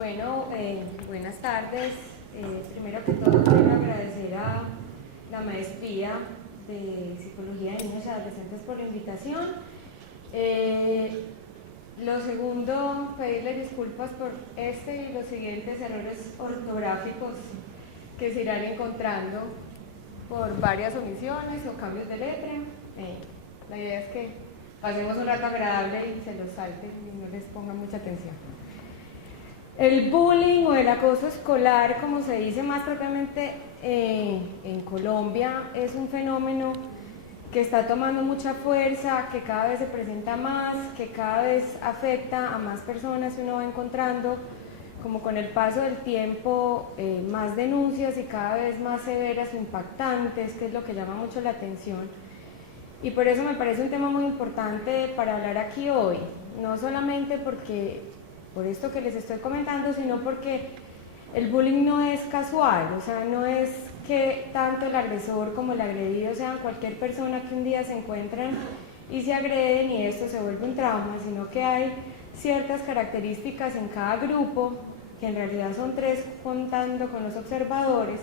Bueno, buenas tardes. Primero que todo quiero agradecer a la maestría de Psicología de Niños y Adolescentes por la invitación. Lo segundo, pedirles disculpas por este y los siguientes errores ortográficos que se irán encontrando por varias omisiones o cambios de letra. La idea es que pasemos un rato agradable y se los salten y no les pongan mucha atención. El bullying o el acoso escolar, como se dice más propiamente en Colombia, es un fenómeno que está tomando mucha fuerza, que cada vez se presenta más, que cada vez afecta a más personas. Uno va encontrando, como con el paso del tiempo, más denuncias y cada vez más severas o impactantes, que es lo que llama mucho la atención. Y por eso me parece un tema muy importante para hablar aquí hoy, no solamente por esto que les estoy comentando, sino porque el bullying no es casual, o sea, no es que tanto el agresor como el agredido sean cualquier persona que un día se encuentran y se agreden y esto se vuelve un trauma, sino que hay ciertas características en cada grupo, que en realidad son 3 contando con los observadores,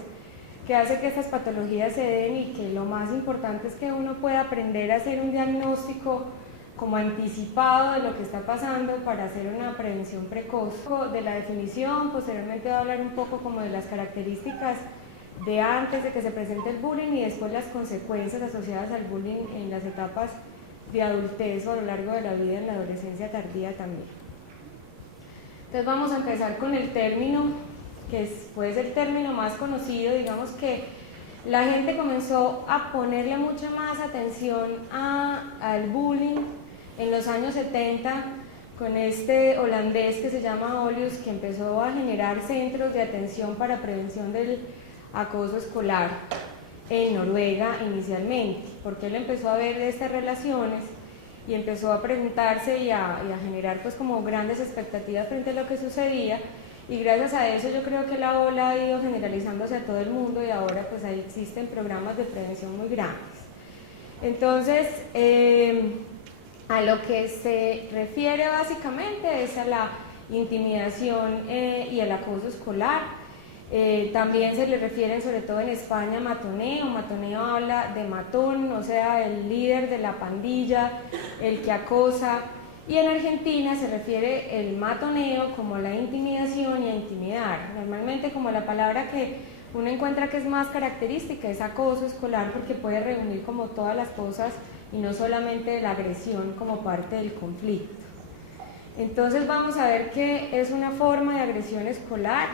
que hace que estas patologías se den y que lo más importante es que uno pueda aprender a hacer un diagnóstico como anticipado de lo que está pasando para hacer una prevención precoz. De la definición, posteriormente voy a hablar un poco como de las características de antes de que se presente el bullying y después las consecuencias asociadas al bullying en las etapas de adultez o a lo largo de la vida, en la adolescencia tardía también. Entonces vamos a empezar con el término, que puede ser el término más conocido. Digamos que la gente comenzó a ponerle mucha más atención al bullying en los años 70 con este holandés que se llama Olius, que empezó a generar centros de atención para prevención del acoso escolar en Noruega inicialmente, porque él empezó a ver de estas relaciones y empezó a preguntarse y a generar pues como grandes expectativas frente a lo que sucedía, y gracias a eso yo creo que la ola ha ido generalizándose a todo el mundo y ahora pues ahí existen programas de prevención muy grandes. Entonces, a lo que se refiere básicamente es a la intimidación y el acoso escolar. También se le refieren, sobre todo en España, matoneo. Matoneo habla de matón, o sea, el líder de la pandilla, el que acosa. Y en Argentina se refiere el matoneo como a la intimidación y a intimidar. Normalmente como la palabra que uno encuentra que es más característica es acoso escolar, porque puede reunir como todas las cosas y no solamente la agresión como parte del conflicto. Entonces vamos a ver qué es una forma de agresión escolar.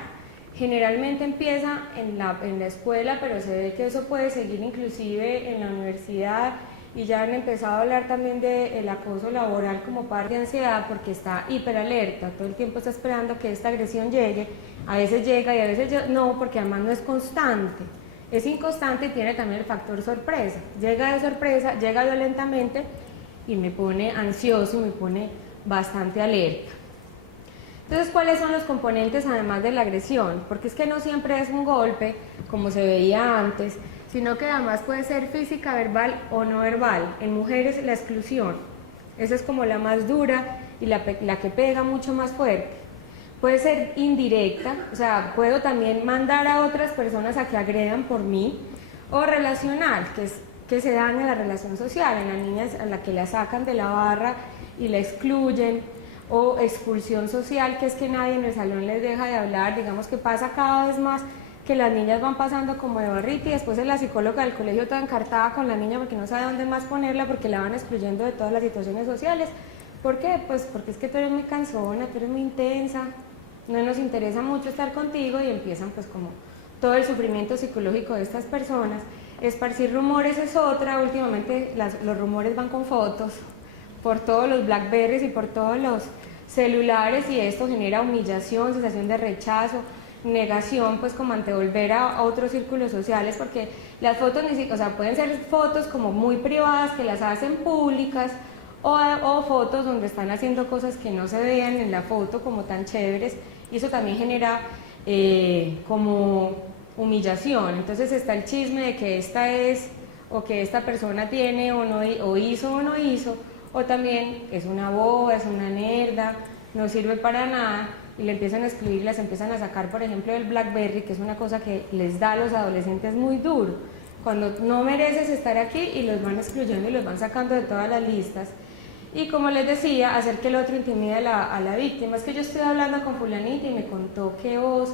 Generalmente empieza en la escuela, pero se ve que eso puede seguir inclusive en la universidad, y ya han empezado a hablar también del acoso laboral como parte de ansiedad, porque está hiperalerta, todo el tiempo está esperando que esta agresión llegue. A veces llega y a veces no, porque además no es constante. Es inconstante y tiene también el factor sorpresa. Llega de sorpresa, llega violentamente y me pone ansioso y me pone bastante alerta. Entonces, ¿cuáles son los componentes además de la agresión? Porque es que no siempre es un golpe, como se veía antes, sino que además puede ser física, verbal o no verbal. En mujeres la exclusión, esa es como la más dura y la que pega mucho más fuerte. Puede ser indirecta, o sea, puedo también mandar a otras personas a que agredan por mí, o relacional, que es que se daña la relación social, en las niñas a la que la sacan de la barra y la excluyen, o expulsión social, que es que nadie en el salón les deja de hablar. Digamos que pasa cada vez más que las niñas van pasando como de barrita y después es la psicóloga del colegio toda encartada con la niña porque no sabe dónde más ponerla, porque la van excluyendo de todas las situaciones sociales. ¿Por qué? Pues porque es que tú eres muy cansona, tú eres muy intensa, no nos interesa mucho estar contigo, y empiezan pues como todo el sufrimiento psicológico de estas personas. Esparcir rumores es otra. Últimamente los rumores van con fotos por todos los Blackberries y por todos los celulares, y esto genera humillación, sensación de rechazo, negación, pues como ante volver a otros círculos sociales, porque las fotos o sea, pueden ser fotos como muy privadas que las hacen públicas, o fotos donde están haciendo cosas que no se vean en la foto como tan chéveres, y eso también genera como humillación. Entonces está el chisme de que esta es, o que esta persona tiene o no, o hizo o no hizo, o también es una boba, es una nerda, no sirve para nada, y le empiezan a excluir y las empiezan a sacar, por ejemplo, del BlackBerry, que es una cosa que les da a los adolescentes muy duro, cuando no mereces estar aquí, y los van excluyendo y los van sacando de todas las listas. Y como les decía, hacer que el otro intimide a la víctima. Es que yo estoy hablando con fulanita y me contó que vos,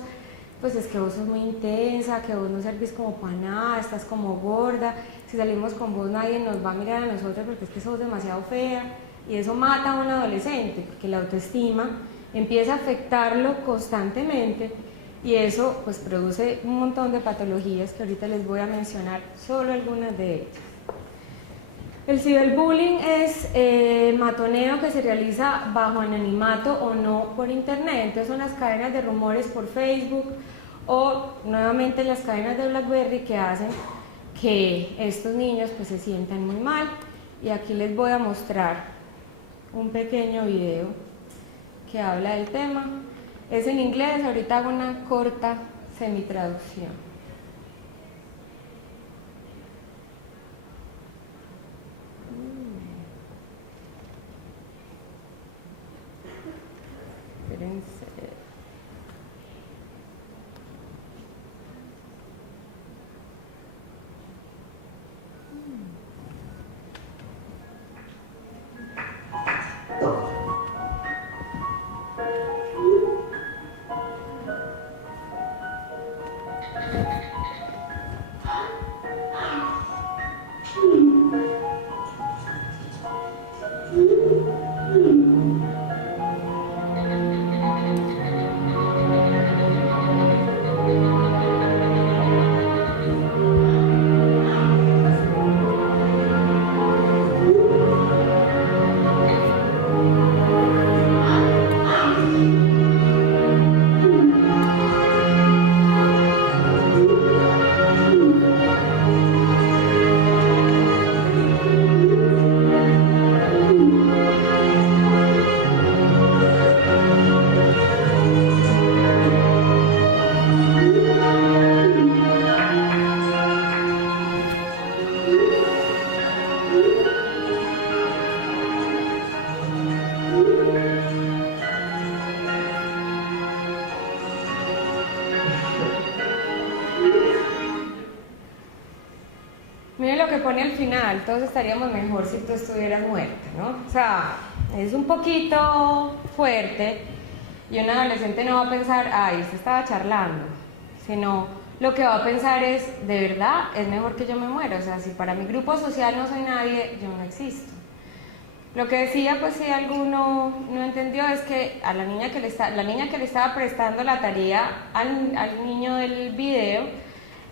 pues es que vos sos muy intensa, que vos no servís como para nada, estás como gorda, si salimos con vos nadie nos va a mirar a nosotros porque es que sos demasiado fea. Y eso mata a un adolescente, porque la autoestima empieza a afectarlo constantemente, y eso pues produce un montón de patologías que ahorita les voy a mencionar solo algunas de ellas. El ciberbullying es matoneo que se realiza bajo anonimato o no por internet. Entonces son las cadenas de rumores por Facebook o nuevamente las cadenas de BlackBerry que hacen que estos niños pues se sientan muy mal. Y aquí les voy a mostrar un pequeño video que habla del tema. Es en inglés, ahorita hago una corta semitraducción. Espérense. Miren lo que pone al final: todos estaríamos mejor si tú estuvieras muerta, ¿no? O sea, es un poquito fuerte, y un adolescente no va a pensar, ay, usted estaba charlando, sino lo que va a pensar es, de verdad, es mejor que yo me muera. O sea, si para mi grupo social no soy nadie, yo no existo. Lo que decía, pues si alguno no entendió, es que a la niña que le estaba prestando la tarea al niño del video,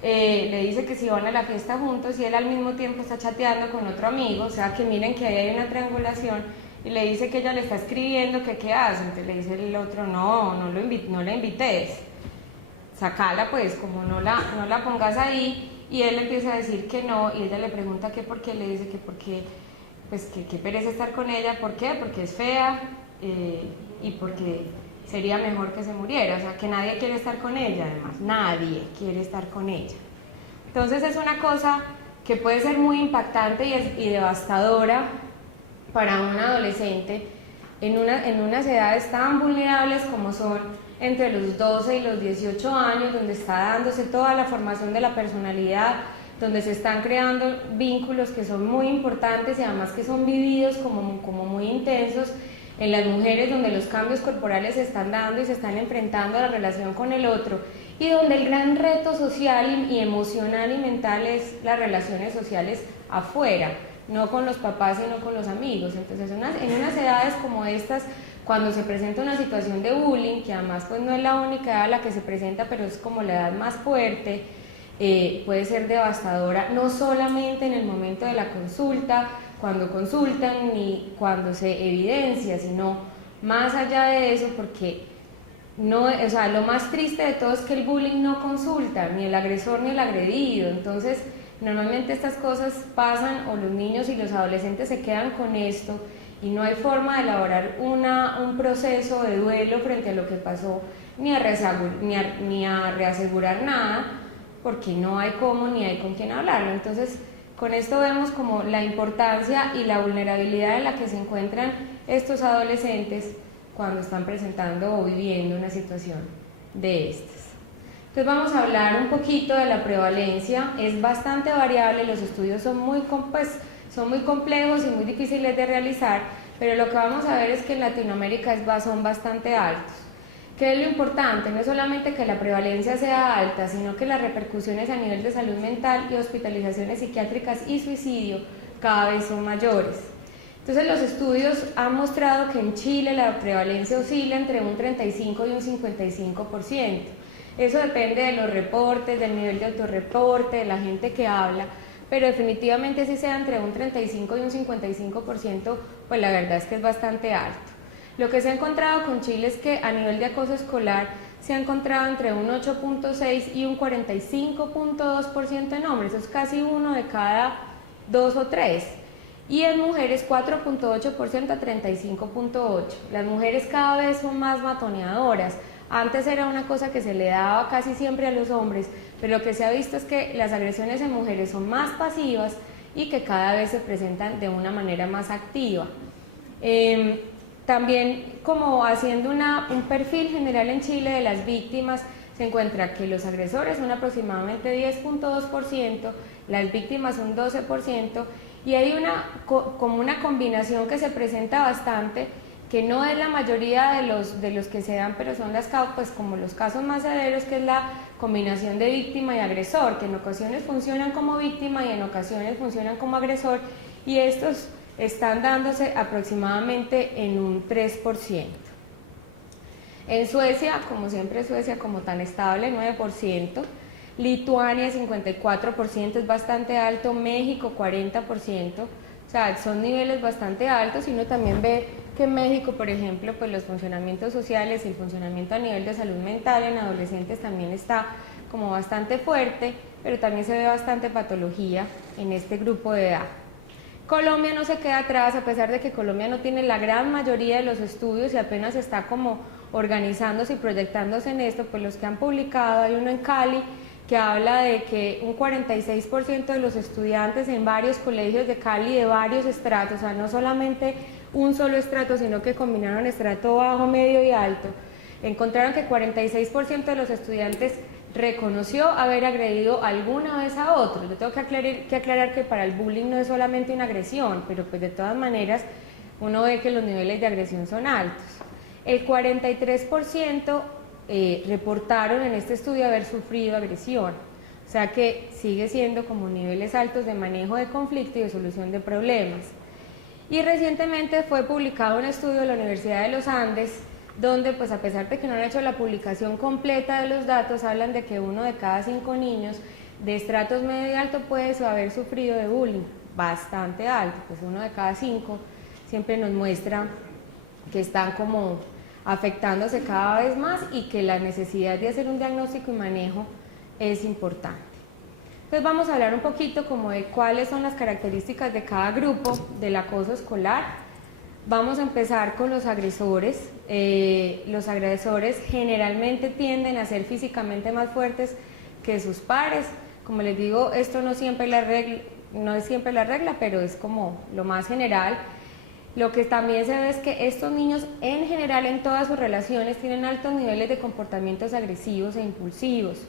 le dice que si van a la fiesta juntos, y él al mismo tiempo está chateando con otro amigo. O sea que miren que ahí hay una triangulación, y le dice que ella le está escribiendo que qué hace. Entonces le dice el otro, no la invites, sacala pues, como no la pongas ahí. Y él empieza a decir que no, y ella le pregunta que por qué, le dice que porque, pues que pereza estar con ella. ¿Por qué? Porque es fea, y porque sería mejor que se muriera. O sea, que nadie quiere estar con ella, además, nadie quiere estar con ella. Entonces es una cosa que puede ser muy impactante y devastadora para un adolescente en unas edades tan vulnerables como son entre los 12 y los 18 años, donde está dándose toda la formación de la personalidad, donde se están creando vínculos que son muy importantes y además que son vividos como muy intensos en las mujeres, donde los cambios corporales se están dando y se están enfrentando a la relación con el otro, y donde el gran reto social y emocional y mental es las relaciones sociales afuera, no con los papás sino con los amigos. Entonces en unas edades como estas, cuando se presenta una situación de bullying, que además pues no es la única edad a la que se presenta, pero es como la edad más fuerte, puede ser devastadora, no solamente en el momento de la consulta, cuando consultan, ni cuando se evidencia, sino más allá de eso, porque no, o sea, lo más triste de todo es que el bullying no consulta, ni el agresor ni el agredido. Entonces normalmente estas cosas pasan, o los niños y los adolescentes se quedan con esto, y no hay forma de elaborar un proceso de duelo frente a lo que pasó, ni a reasegurar nada, porque no hay cómo ni hay con quién hablarlo. Entonces con esto vemos como la importancia y la vulnerabilidad en la que se encuentran estos adolescentes cuando están presentando o viviendo una situación de estas. Entonces vamos a hablar un poquito de la prevalencia. Es bastante variable, los estudios son muy complejos y muy difíciles de realizar, pero lo que vamos a ver es que en Latinoamérica son bastante altos. ¿Qué es lo importante? No es solamente que la prevalencia sea alta, sino que las repercusiones a nivel de salud mental y hospitalizaciones psiquiátricas y suicidio cada vez son mayores. Entonces los estudios han mostrado que en Chile la prevalencia oscila entre un 35 y un 55%. Eso depende de los reportes, del nivel de autorreporte, de la gente que habla, pero definitivamente si sea entre un 35 y un 55%, pues la verdad es que es bastante alto. Lo que se ha encontrado con Chile es que a nivel de acoso escolar se ha encontrado entre un 8.6 y un 45.2% en hombres, eso es casi uno de cada 2 o 3. Y en mujeres 4.8% a 35.8%. Las mujeres cada vez son más matoneadoras. Antes era una cosa que se le daba casi siempre a los hombres, pero lo que se ha visto es que las agresiones en mujeres son más pasivas y que cada vez se presentan de una manera más activa. También, como haciendo un perfil general en Chile de las víctimas, se encuentra que los agresores son aproximadamente 10.2%, las víctimas un 12%, y hay como una combinación que se presenta bastante, que no es la mayoría de los que se dan, pero son pues como los casos más severos, que es la combinación de víctima y agresor, que en ocasiones funcionan como víctima y en ocasiones funcionan como agresor, y estos están dándose aproximadamente en un 3%. En Suecia, como siempre Suecia como tan estable, 9%, Lituania 54%, es bastante alto, México 40%, o sea, son niveles bastante altos, y uno también ve que en México, por ejemplo, pues los funcionamientos sociales y el funcionamiento a nivel de salud mental en adolescentes también está como bastante fuerte, pero también se ve bastante patología en este grupo de edad. Colombia no se queda atrás, a pesar de que Colombia no tiene la gran mayoría de los estudios y apenas está como organizándose y proyectándose en esto, pues los que han publicado, hay uno en Cali que habla de que un 46% de los estudiantes en varios colegios de Cali de varios estratos, o sea, no solamente un solo estrato, sino que combinaron estrato bajo, medio y alto, encontraron que 46% de los estudiantes reconoció haber agredido alguna vez a otro. Yo tengo que aclarar que para el bullying no es solamente una agresión, pero pues de todas maneras uno ve que los niveles de agresión son altos. El 43% reportaron en este estudio haber sufrido agresión, o sea que sigue siendo como niveles altos de manejo de conflicto y de solución de problemas. Y recientemente fue publicado un estudio de la Universidad de los Andes, donde pues a pesar de que no han hecho la publicación completa de los datos, hablan de que 1 de cada 5 niños de estratos medio y alto puede haber sufrido de bullying, bastante alto, pues 1 de cada 5 siempre nos muestra que están como afectándose cada vez más y que la necesidad de hacer un diagnóstico y manejo es importante. Entonces vamos a hablar un poquito como de cuáles son las características de cada grupo del acoso escolar. Vamos a empezar con los agresores. Los agresores generalmente tienden a ser físicamente más fuertes que sus pares. Como les digo, esto no siempre es siempre la regla, pero es como lo más general. Lo que también se ve es que estos niños en general en todas sus relaciones tienen altos niveles de comportamientos agresivos e impulsivos.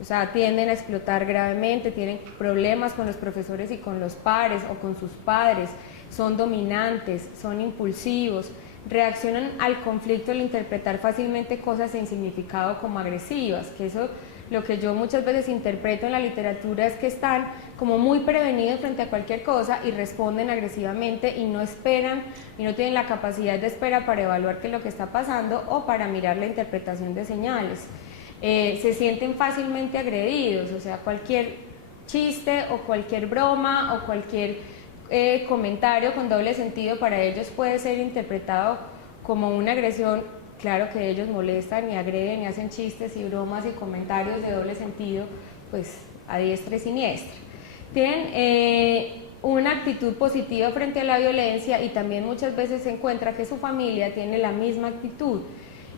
O sea, tienden a explotar gravemente, tienen problemas con los profesores y con los pares o con sus padres, son dominantes, son impulsivos, reaccionan al conflicto al interpretar fácilmente cosas sin significado como agresivas, que eso lo que yo muchas veces interpreto en la literatura es que están como muy prevenidos frente a cualquier cosa y responden agresivamente y no esperan y no tienen la capacidad de espera para evaluar qué es lo que está pasando o para mirar la interpretación de señales. Se sienten fácilmente agredidos, o sea, cualquier chiste o cualquier broma o cualquier comentario con doble sentido para ellos puede ser interpretado como una agresión. Claro que ellos molestan y agreden y hacen chistes y bromas y comentarios de doble sentido, pues a diestra y siniestra. Tienen una actitud positiva frente a la violencia y también muchas veces se encuentra que su familia tiene la misma actitud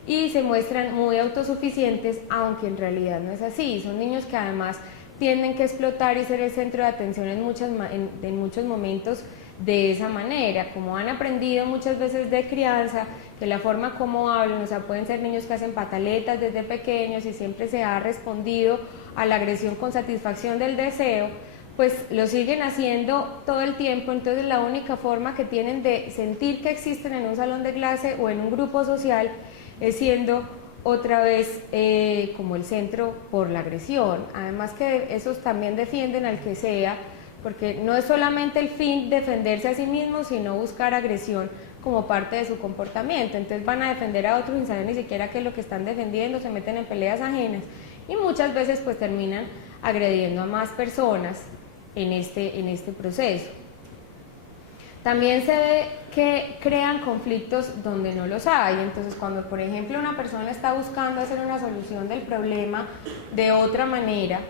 y se muestran muy autosuficientes, aunque en realidad no es así. Son niños que además tienden que explotar y ser el centro de atención en muchos momentos de esa manera, como han aprendido muchas veces de crianza, que la forma como hablan, o sea, pueden ser niños que hacen pataletas desde pequeños y siempre se ha respondido a la agresión con satisfacción del deseo, pues lo siguen haciendo todo el tiempo. Entonces la única forma que tienen de sentir que existen en un salón de clase o en un grupo social es siendo otra vez como el centro por la agresión. Además que esos también defienden al que sea, porque no es solamente el fin defenderse a sí mismos, sino buscar agresión como parte de su comportamiento. Entonces van a defender a otros sin saber ni siquiera qué es lo que están defendiendo, se meten en peleas ajenas y muchas veces pues terminan agrediendo a más personas en este proceso. También se ve que crean conflictos donde no los hay. Entonces cuando por ejemplo una persona está buscando hacer una solución del problema de otra manera,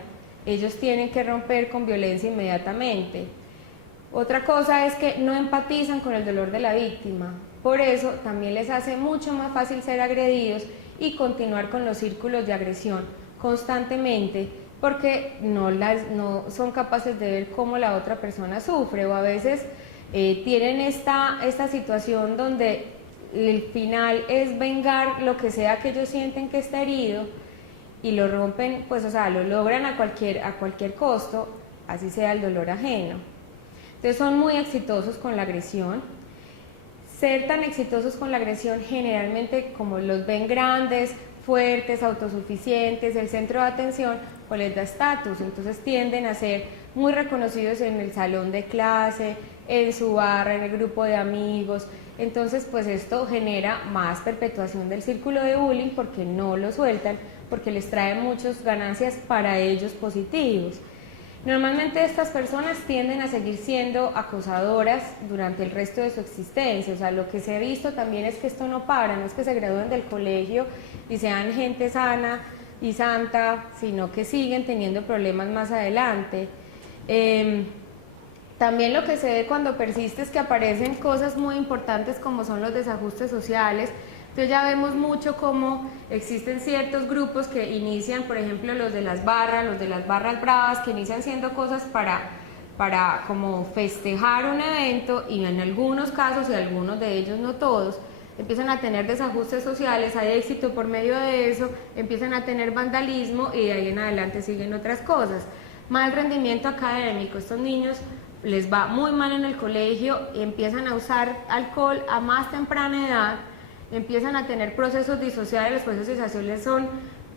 ellos tienen que romper con violencia inmediatamente. Otra cosa es que no empatizan con el dolor de la víctima, por eso también les hace mucho más fácil ser agredidos y continuar con los círculos de agresión constantemente, porque no son capaces de ver cómo la otra persona sufre, o a veces tienen esta situación donde el final es vengar lo que sea que ellos sienten que está herido y lo rompen, pues o sea, lo logran a cualquier costo, así sea el dolor ajeno. Entonces son muy exitosos con la agresión. Ser tan exitosos con la agresión generalmente como los ven grandes, fuertes, autosuficientes, el centro de atención, pues les da estatus, entonces tienden a ser muy reconocidos en el salón de clase, en su barra, en el grupo de amigos. Entonces pues esto genera más perpetuación del círculo de bullying porque no lo sueltan, porque les trae muchas ganancias para ellos positivos. Normalmente estas personas tienden a seguir siendo acosadoras durante el resto de su existencia, o sea, lo que se ha visto también es que esto no para, no es que se gradúen del colegio y sean gente sana y santa, sino que siguen teniendo problemas más adelante. También lo que se ve cuando persiste es que aparecen cosas muy importantes como son los desajustes sociales. Entonces ya vemos mucho cómo existen ciertos grupos que inician, por ejemplo, los de las barras bravas, que inician haciendo cosas para como festejar un evento, y en algunos casos, y algunos de ellos no todos, empiezan a tener desajustes sociales, hay éxito por medio de eso, empiezan a tener vandalismo y de ahí en adelante siguen otras cosas. Mal rendimiento académico, estos niños les va muy mal en el colegio y empiezan a usar alcohol a más temprana edad, empiezan a tener procesos disociales. Los procesos disociales son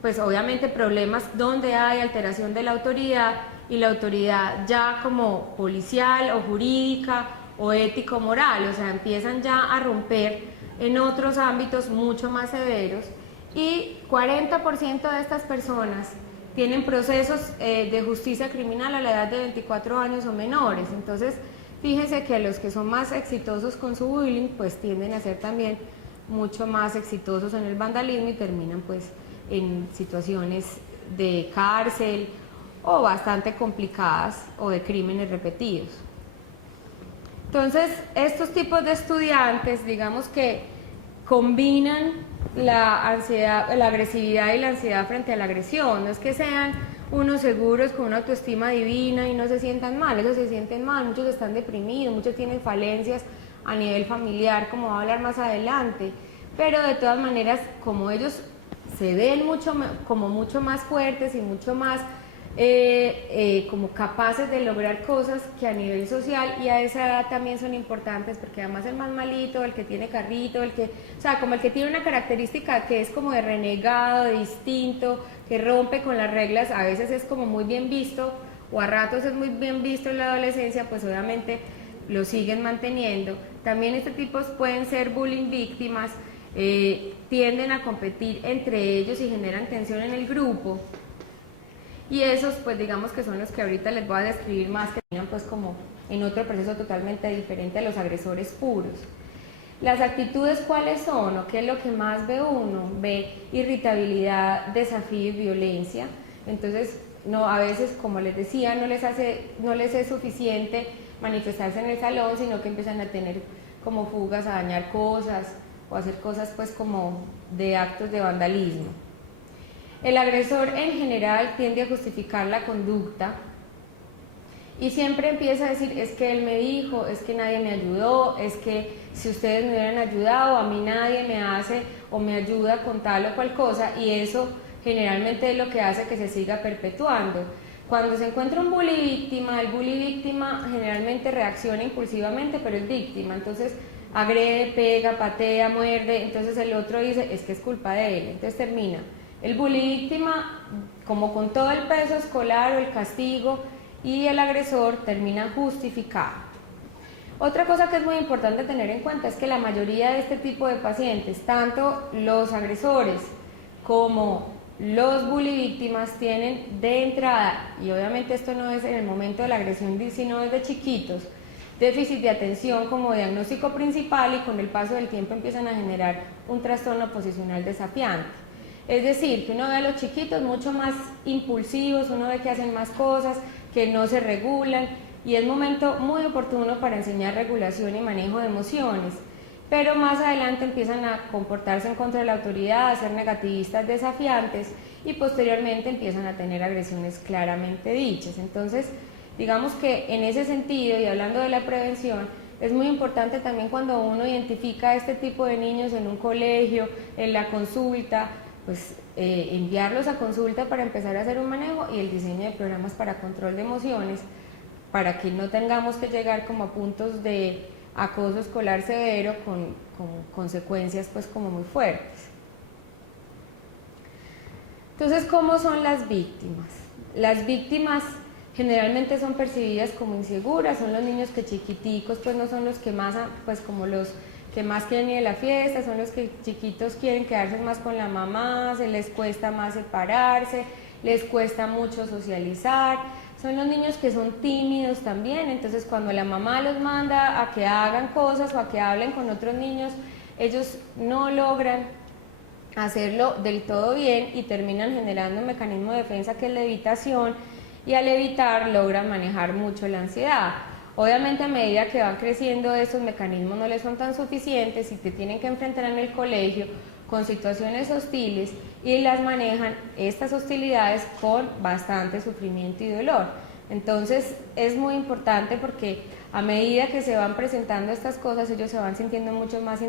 pues obviamente problemas donde hay alteración de la autoridad, y la autoridad ya como policial o jurídica o ético-moral, o sea, empiezan ya a romper en otros ámbitos mucho más severos, y 40% de estas personas tienen procesos de justicia criminal a la edad de 24 años o menores. Entonces, fíjense que los que son más exitosos con su bullying, pues tienden a ser también mucho más exitosos en el vandalismo y terminan pues en situaciones de cárcel o bastante complicadas o de crímenes repetidos. Entonces, estos tipos de estudiantes, digamos que combinan la ansiedad, la agresividad y la ansiedad frente a la agresión. No es que sean unos seguros con una autoestima divina y no se sientan mal, ellos se sienten mal, muchos están deprimidos, muchos tienen falencias a nivel familiar, como va a hablar más adelante, pero de todas maneras, como ellos se ven como mucho más fuertes y mucho más como capaces de lograr cosas que a nivel social, y a esa edad también son importantes, porque además el más malito, el que tiene carrito, o sea, como el que tiene una característica que es como de renegado, de distinto, que rompe con las reglas, a veces es como muy bien visto, o a ratos es muy bien visto en la adolescencia, pues obviamente lo siguen manteniendo. También este tipos pueden ser bullying víctimas, tienden a competir entre ellos y generan tensión en el grupo. Y esos pues digamos que son los que ahorita les voy a describir más, que terminan pues como en otro proceso totalmente diferente a los agresores puros. Las actitudes, ¿cuáles son? ¿O qué es lo que más ve uno? Ve irritabilidad, desafío y violencia. Entonces a veces, como les decía, no les es suficiente manifestarse en el salón, sino que empiezan a tener como fugas, a dañar cosas o hacer cosas pues como de actos de vandalismo. El agresor en general tiende a justificar la conducta Y siempre empieza a decir, es que él me dijo, es que nadie me ayudó, es que si ustedes me hubieran ayudado, a mí nadie me hace o me ayuda con tal o cual cosa, y eso generalmente es lo que hace que se siga perpetuando. Cuando se encuentra un bully víctima, el bully víctima generalmente reacciona impulsivamente, pero es víctima, entonces agrede, pega, patea, muerde, entonces el otro dice, es que es culpa de él, entonces termina el bully víctima como con todo el peso escolar o el castigo, y el agresor termina justificado. Otra cosa que es muy importante tener en cuenta es que la mayoría de este tipo de pacientes, tanto los agresores como los bully víctimas, tienen de entrada, y obviamente esto no es en el momento de la agresión sino desde chiquitos, déficit de atención como diagnóstico principal, y con el paso del tiempo empiezan a generar un trastorno posicional desafiante. Es decir, que uno ve a los chiquitos mucho más impulsivos, uno ve que hacen más cosas, que no se regulan, y es momento muy oportuno para enseñar regulación y manejo de emociones, pero más adelante empiezan a comportarse en contra de la autoridad, a ser negativistas desafiantes, y posteriormente empiezan a tener agresiones claramente dichas. Entonces, digamos que en ese sentido, y hablando de la prevención, es muy importante también cuando uno identifica a este tipo de niños en un colegio, en la consulta, pues enviarlos a consulta para empezar a hacer un manejo y el diseño de programas para control de emociones, para que no tengamos que llegar como a puntos de acoso escolar severo con consecuencias pues como muy fuertes. Entonces, ¿cómo son las víctimas? Las víctimas generalmente son percibidas como inseguras, son los niños que chiquiticos pues no son los que más, pues como los que más quieren ir a la fiesta, son los que chiquitos quieren quedarse más con la mamá, se les cuesta más separarse, les cuesta mucho socializar, son los niños que son tímidos también, entonces cuando la mamá los manda a que hagan cosas o a que hablen con otros niños, ellos no logran hacerlo del todo bien y terminan generando un mecanismo de defensa que es la evitación, y al evitar logran manejar mucho la ansiedad. Obviamente a medida que van creciendo esos mecanismos no les son tan suficientes y te tienen que enfrentar en el colegio con situaciones hostiles, y las manejan estas hostilidades con bastante sufrimiento y dolor. Entonces es muy importante porque a medida que se van presentando estas cosas ellos se van sintiendo mucho más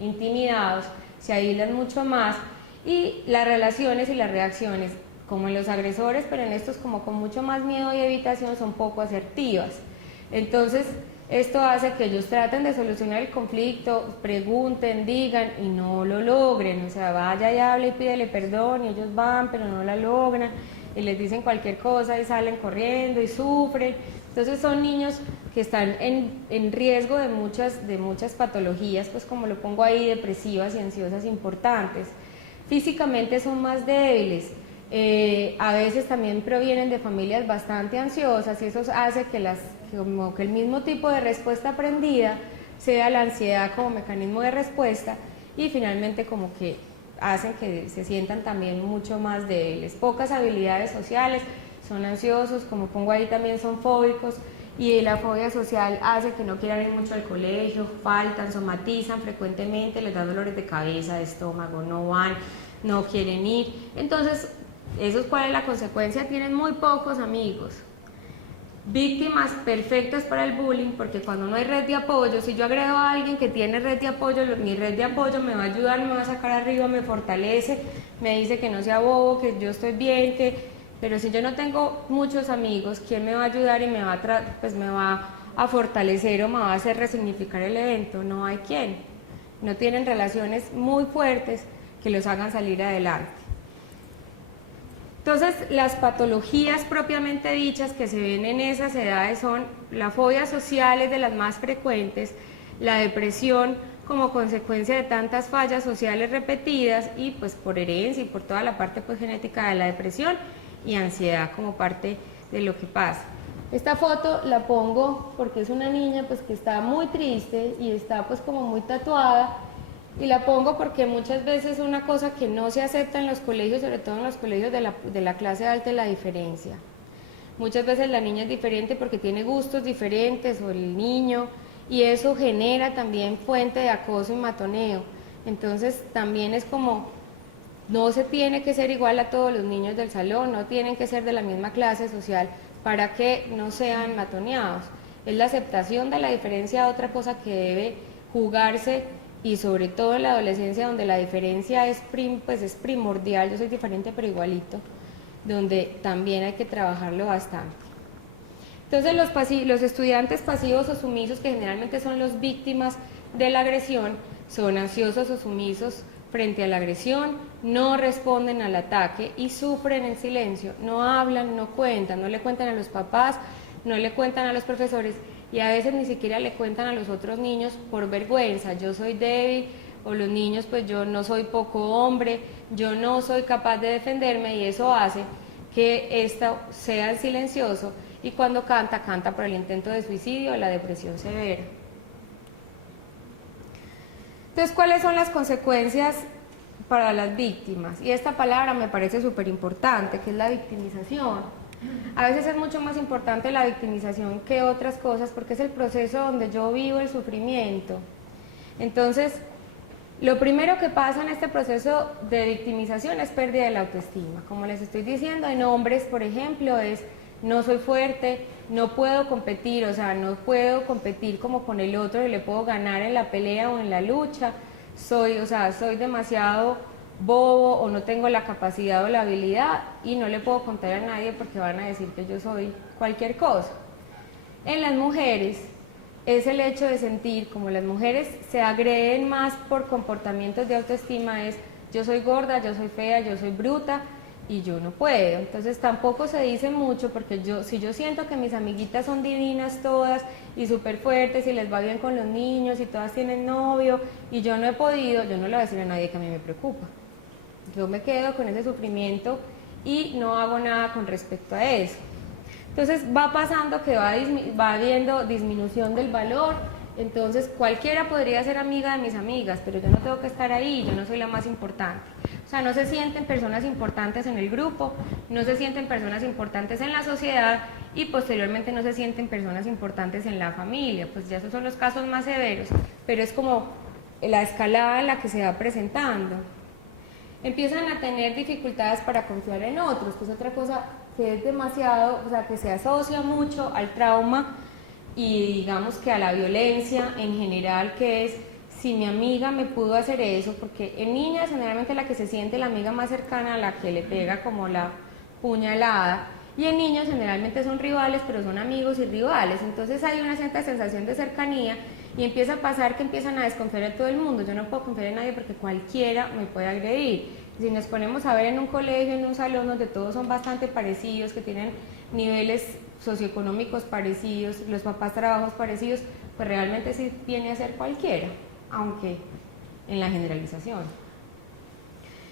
intimidados, se aíslan mucho más, y las relaciones y las reacciones, como en los agresores, pero en estos como con mucho más miedo y evitación, son poco asertivas. Entonces, esto hace que ellos traten de solucionar el conflicto, pregunten, digan y no lo logren, o sea, vaya y hable y pídele perdón, y ellos van pero no la logran, y les dicen cualquier cosa y salen corriendo y sufren. Entonces son niños que están en riesgo de muchas patologías, pues como lo pongo ahí, depresivas y ansiosas importantes. Físicamente son más débiles, a veces también provienen de familias bastante ansiosas, y eso hace que como que el mismo tipo de respuesta aprendida sea la ansiedad como mecanismo de respuesta, y finalmente como que hacen que se sientan también mucho más débiles, pocas habilidades sociales, son ansiosos, como pongo ahí también son fóbicos, y la fobia social hace que no quieran ir mucho al colegio, faltan, somatizan frecuentemente, les da dolores de cabeza, de estómago, no van, no quieren ir. Entonces, ¿eso cuál es la consecuencia? Tienen muy pocos amigos. Víctimas perfectas para el bullying, porque cuando no hay red de apoyo, si yo agredo a alguien que tiene red de apoyo, mi red de apoyo me va a ayudar, me va a sacar arriba, me fortalece, me dice que no sea bobo, que yo estoy bien, pero si yo no tengo muchos amigos, ¿quién me va a ayudar y me va a fortalecer o me va a hacer resignificar el evento? No hay quien. No tienen relaciones muy fuertes que los hagan salir adelante. Entonces, las patologías propiamente dichas que se ven en esas edades son la fobia social, es de las más frecuentes, la depresión como consecuencia de tantas fallas sociales repetidas y pues por herencia y por toda la parte pues genética de la depresión, y ansiedad como parte de lo que pasa. Esta foto la pongo porque es una niña pues que está muy triste y está pues como muy tatuada, y la pongo porque muchas veces una cosa que no se acepta en los colegios, sobre todo en los colegios de la clase alta, es la diferencia. Muchas veces la niña es diferente porque tiene gustos diferentes, o el niño, y eso genera también fuente de acoso y matoneo. Entonces también es como, no se tiene que ser igual a todos los niños del salón, no tienen que ser de la misma clase social para que no sean matoneados. Es la aceptación de la diferencia, otra cosa que debe jugarse, y sobre todo en la adolescencia, donde la diferencia es primordial. Yo soy diferente pero igualito, donde también hay que trabajarlo bastante. Entonces los estudiantes pasivos o sumisos, que generalmente son los víctimas de la agresión, son ansiosos o sumisos frente a la agresión, no responden al ataque y sufren en silencio, no hablan, no cuentan, no le cuentan a los papás, no le cuentan a los profesores, y a veces ni siquiera le cuentan a los otros niños por vergüenza. Yo soy débil, o los niños, pues yo no soy poco hombre, yo no soy capaz de defenderme, y eso hace que esto sea silencioso, y cuando canta, canta por el intento de suicidio o la depresión severa. Entonces, ¿cuáles son las consecuencias para las víctimas? Y esta palabra me parece súper importante, que es la victimización. A veces es mucho más importante la victimización que otras cosas, porque es el proceso donde yo vivo el sufrimiento. Entonces, lo primero que pasa en este proceso de victimización es pérdida de la autoestima. Como les estoy diciendo, en hombres, por ejemplo, es no soy fuerte, no puedo competir, o sea, no puedo competir como con el otro y le puedo ganar en la pelea o en la lucha, soy demasiado bobo, o no tengo la capacidad o la habilidad y no le puedo contar a nadie porque van a decir que yo soy cualquier cosa. En las mujeres es el hecho de sentir, como las mujeres se agreden más por comportamientos de autoestima, es yo soy gorda, yo soy fea, yo soy bruta y yo no puedo. Entonces tampoco se dice mucho, porque si yo siento que mis amiguitas son divinas todas y súper fuertes y les va bien con los niños y todas tienen novio y yo no he podido, yo no le voy a decir a nadie que a mí me preocupa. Yo me quedo con ese sufrimiento y no hago nada con respecto a eso. Entonces va pasando que va habiendo disminución del valor. Entonces cualquiera podría ser amiga de mis amigas, pero yo no tengo que estar ahí, yo no soy la más importante. O sea, no se sienten personas importantes en el grupo, no se sienten personas importantes en la sociedad, y posteriormente no se sienten personas importantes en la familia. Pues ya esos son los casos más severos, pero es como la escalada en la que se va presentando. Empiezan a tener dificultades para confiar en otros, que es otra cosa que es demasiado, o sea, que se asocia mucho al trauma y digamos que a la violencia en general, que es si mi amiga me pudo hacer eso, porque en niñas generalmente la que se siente la amiga más cercana a la que le pega como la puñalada, y en niños generalmente son rivales, pero son amigos y rivales. Entonces hay una cierta sensación de cercanía y empieza a pasar que empiezan a desconfiar de todo el mundo. Yo no puedo confiar en nadie porque cualquiera me puede agredir. Si nos ponemos a ver en un colegio, en un salón donde todos son bastante parecidos, que tienen niveles socioeconómicos parecidos, los papás trabajos parecidos, pues realmente sí viene a ser cualquiera, aunque en la generalización.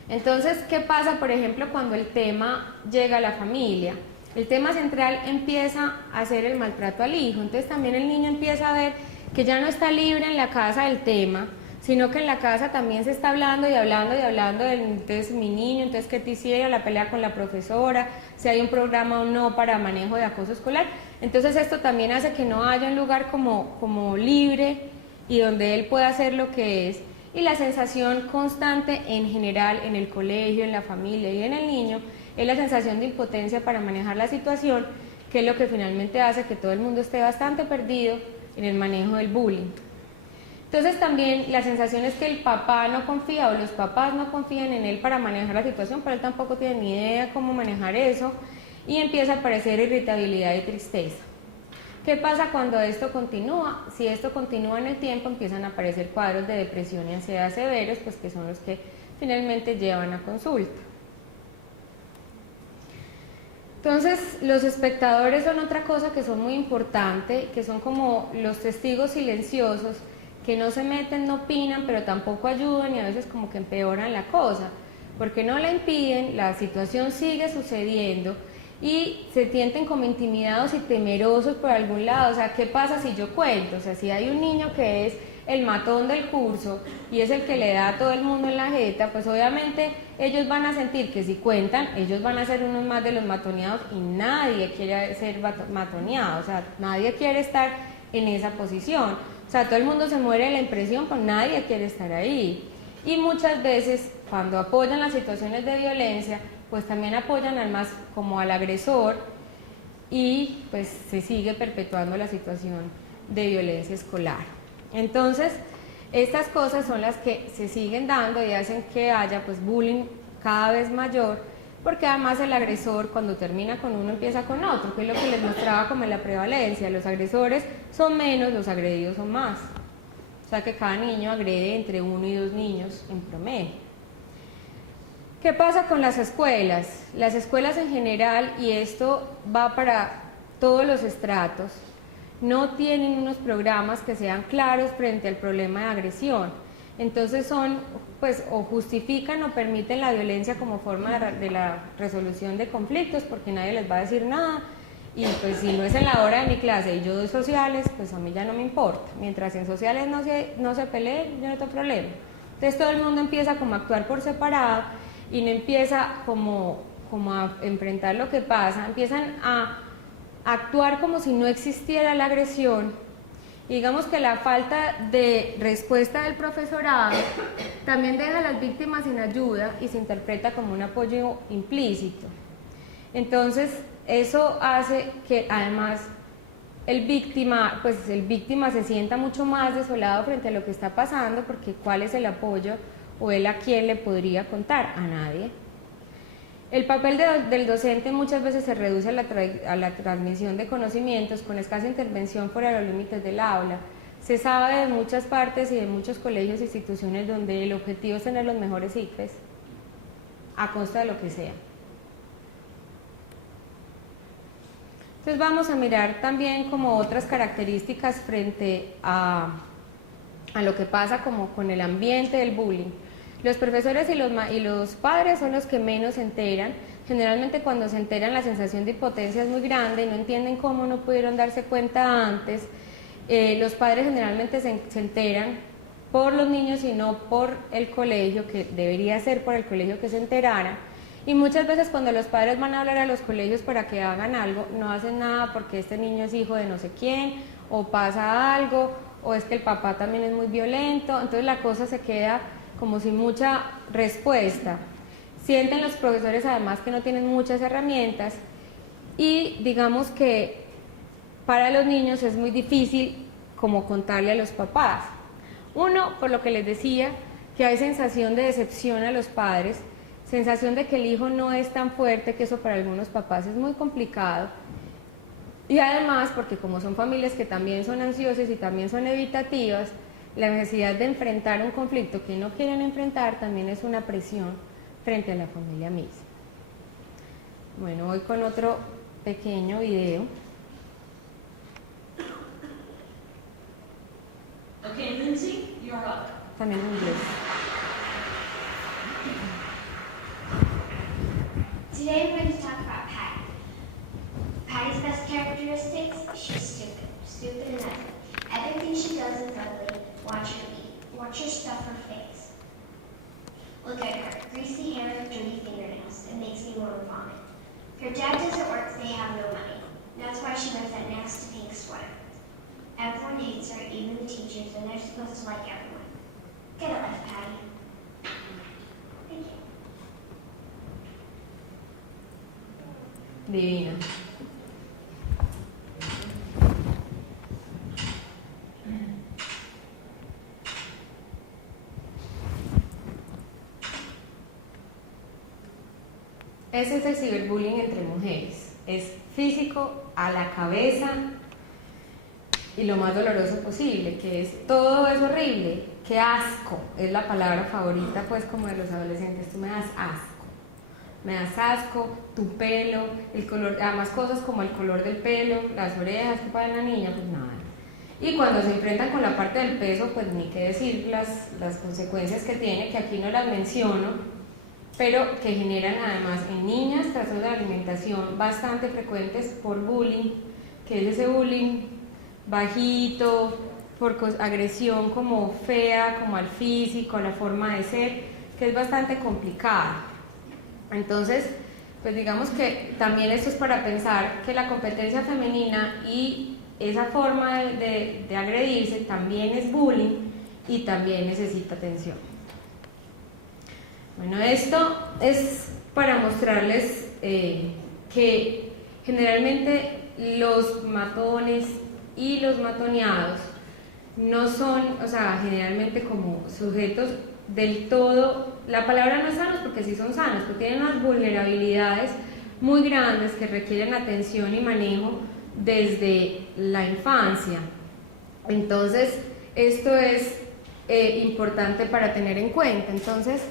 Entonces, ¿qué pasa, por ejemplo, cuando el tema llega a la familia? El tema central empieza a ser el maltrato al hijo. Entonces también el niño empieza a ver que ya no está libre en la casa del tema, sino que en la casa también se está hablando y hablando y hablando de, entonces mi niño, entonces qué te hicieron, la pelea con la profesora, si hay un programa o no para manejo de acoso escolar. Entonces esto también hace que no haya un lugar como libre y donde él pueda hacer lo que es. Y la sensación constante en general en el colegio, en la familia y en el niño es la sensación de impotencia para manejar la situación, que es lo que finalmente hace que todo el mundo esté bastante perdido en el manejo del bullying. Entonces también la sensación es que el papá no confía, o los papás no confían en él para manejar la situación, pero él tampoco tiene ni idea cómo manejar eso, y empieza a aparecer irritabilidad y tristeza. ¿Qué pasa cuando esto continúa? Si esto continúa en el tiempo, empiezan a aparecer cuadros de depresión y ansiedad severos, pues que son los que finalmente llevan a consulta. Entonces, los espectadores son otra cosa que son muy importante, que son como los testigos silenciosos, que no se meten, no opinan, pero tampoco ayudan y a veces como que empeoran la cosa, porque no la impiden, la situación sigue sucediendo y se sienten como intimidados y temerosos por algún lado. O sea, ¿qué pasa si yo cuento? O sea, si hay un niño que es el matón del curso y es el que le da a todo el mundo en la jeta, pues obviamente ellos van a sentir que si cuentan, ellos van a ser unos más de los matoneados, y nadie quiere ser matoneado, o sea, nadie quiere estar en esa posición. O sea, todo el mundo se muere de la impresión, pero nadie quiere estar ahí. Y muchas veces, cuando apoyan las situaciones de violencia, pues también apoyan al más, como al agresor, y pues se sigue perpetuando la situación de violencia escolar. Entonces, estas cosas son las que se siguen dando y hacen que haya pues bullying cada vez mayor, porque además el agresor cuando termina con uno empieza con otro, que es lo que les mostraba como en la prevalencia. Los agresores son menos, los agredidos son más. O sea que cada niño agrede entre 1 y 2 niños en promedio. ¿Qué pasa con las escuelas? Las escuelas en general, y esto va para todos los estratos, no tienen unos programas que sean claros frente al problema de agresión. Entonces son, pues, o justifican o permiten la violencia como forma de la resolución de conflictos, porque nadie les va a decir nada, y pues si no es en la hora de mi clase y yo doy sociales, pues a mí ya no me importa. Mientras en sociales no se peleen, yo no tengo problema. Entonces todo el mundo empieza como a actuar por separado y no empieza como a enfrentar lo que pasa, empiezan a actuar como si no existiera la agresión. Y digamos que la falta de respuesta del profesorado también deja a las víctimas sin ayuda y se interpreta como un apoyo implícito. Entonces eso hace que además el víctima se sienta mucho más desolado frente a lo que está pasando, porque ¿cuál es el apoyo o él a quién le podría contar? A nadie. El papel del docente muchas veces se reduce a la transmisión de conocimientos con escasa intervención fuera de los límites del aula. Se sabe de muchas partes y de muchos colegios e instituciones donde el objetivo es tener los mejores ICFES a costa de lo que sea. Entonces vamos a mirar también como otras características frente a lo que pasa como con el ambiente del bullying. Los profesores y los padres son los que menos se enteran. Generalmente cuando se enteran la sensación de impotencia es muy grande y no entienden cómo no pudieron darse cuenta antes. Los padres generalmente se enteran por los niños y no por el colegio, que debería ser por el colegio que se enterara. Y muchas veces cuando los padres van a hablar a los colegios para que hagan algo, no hacen nada porque este niño es hijo de no sé quién, o pasa algo, o es que el papá también es muy violento. Entonces la cosa se queda como sin mucha respuesta. Sienten los profesores además que no tienen muchas herramientas y digamos que para los niños es muy difícil como contarle a los papás. Uno, por lo que les decía, que hay sensación de decepción a los padres, sensación de que el hijo no es tan fuerte, que eso para algunos papás es muy complicado. Y además, porque como son familias que también son ansiosas y también son evitativas, la necesidad de enfrentar un conflicto que no quieren enfrentar también es una presión frente a la familia misma. Bueno, voy con otro pequeño video. Okay, Lindsay, you're up. También en inglés. Today I'm going to talk about Patty. Patty's best characteristics, she's stupid. Stupid and ugly. Everything she does is ugly. Watch her eat. Watch her stuff her face. Look at her. Greasy hair and dirty fingernails. It makes me want to vomit. Her dad doesn't work, they have no money. That's why she wears that nasty pink sweater. Everyone hates her, even the teachers, and they're supposed to like everyone. Get a life, Patty. Thank you. Divina. Ese es el ciberbullying entre mujeres. Es físico, a la cabeza y lo más doloroso posible, que es todo es horrible. Qué asco, es la palabra favorita pues como de los adolescentes. Tú me das asco. Me das asco, tu pelo, el color, además cosas como el color del pelo, las orejas, que para una niña, pues nada. Y cuando se enfrentan con la parte del peso, pues ni qué decir las consecuencias que tiene, que aquí no las menciono, pero que generan además en niñas trastornos de la alimentación bastante frecuentes por bullying, que es ese bullying bajito, por agresión como fea, como al físico, a la forma de ser, que es bastante complicada. Entonces, pues digamos que también esto es para pensar que la competencia femenina y esa forma de agredirse también es bullying y también necesita atención. Bueno, esto es para mostrarles que generalmente los matones y los matoneados no son, o sea, generalmente como sujetos del todo, la palabra no es sanos porque sí son sanos, pero tienen unas vulnerabilidades muy grandes que requieren atención y manejo desde la infancia. Entonces, esto es importante para tener en cuenta. Entonces,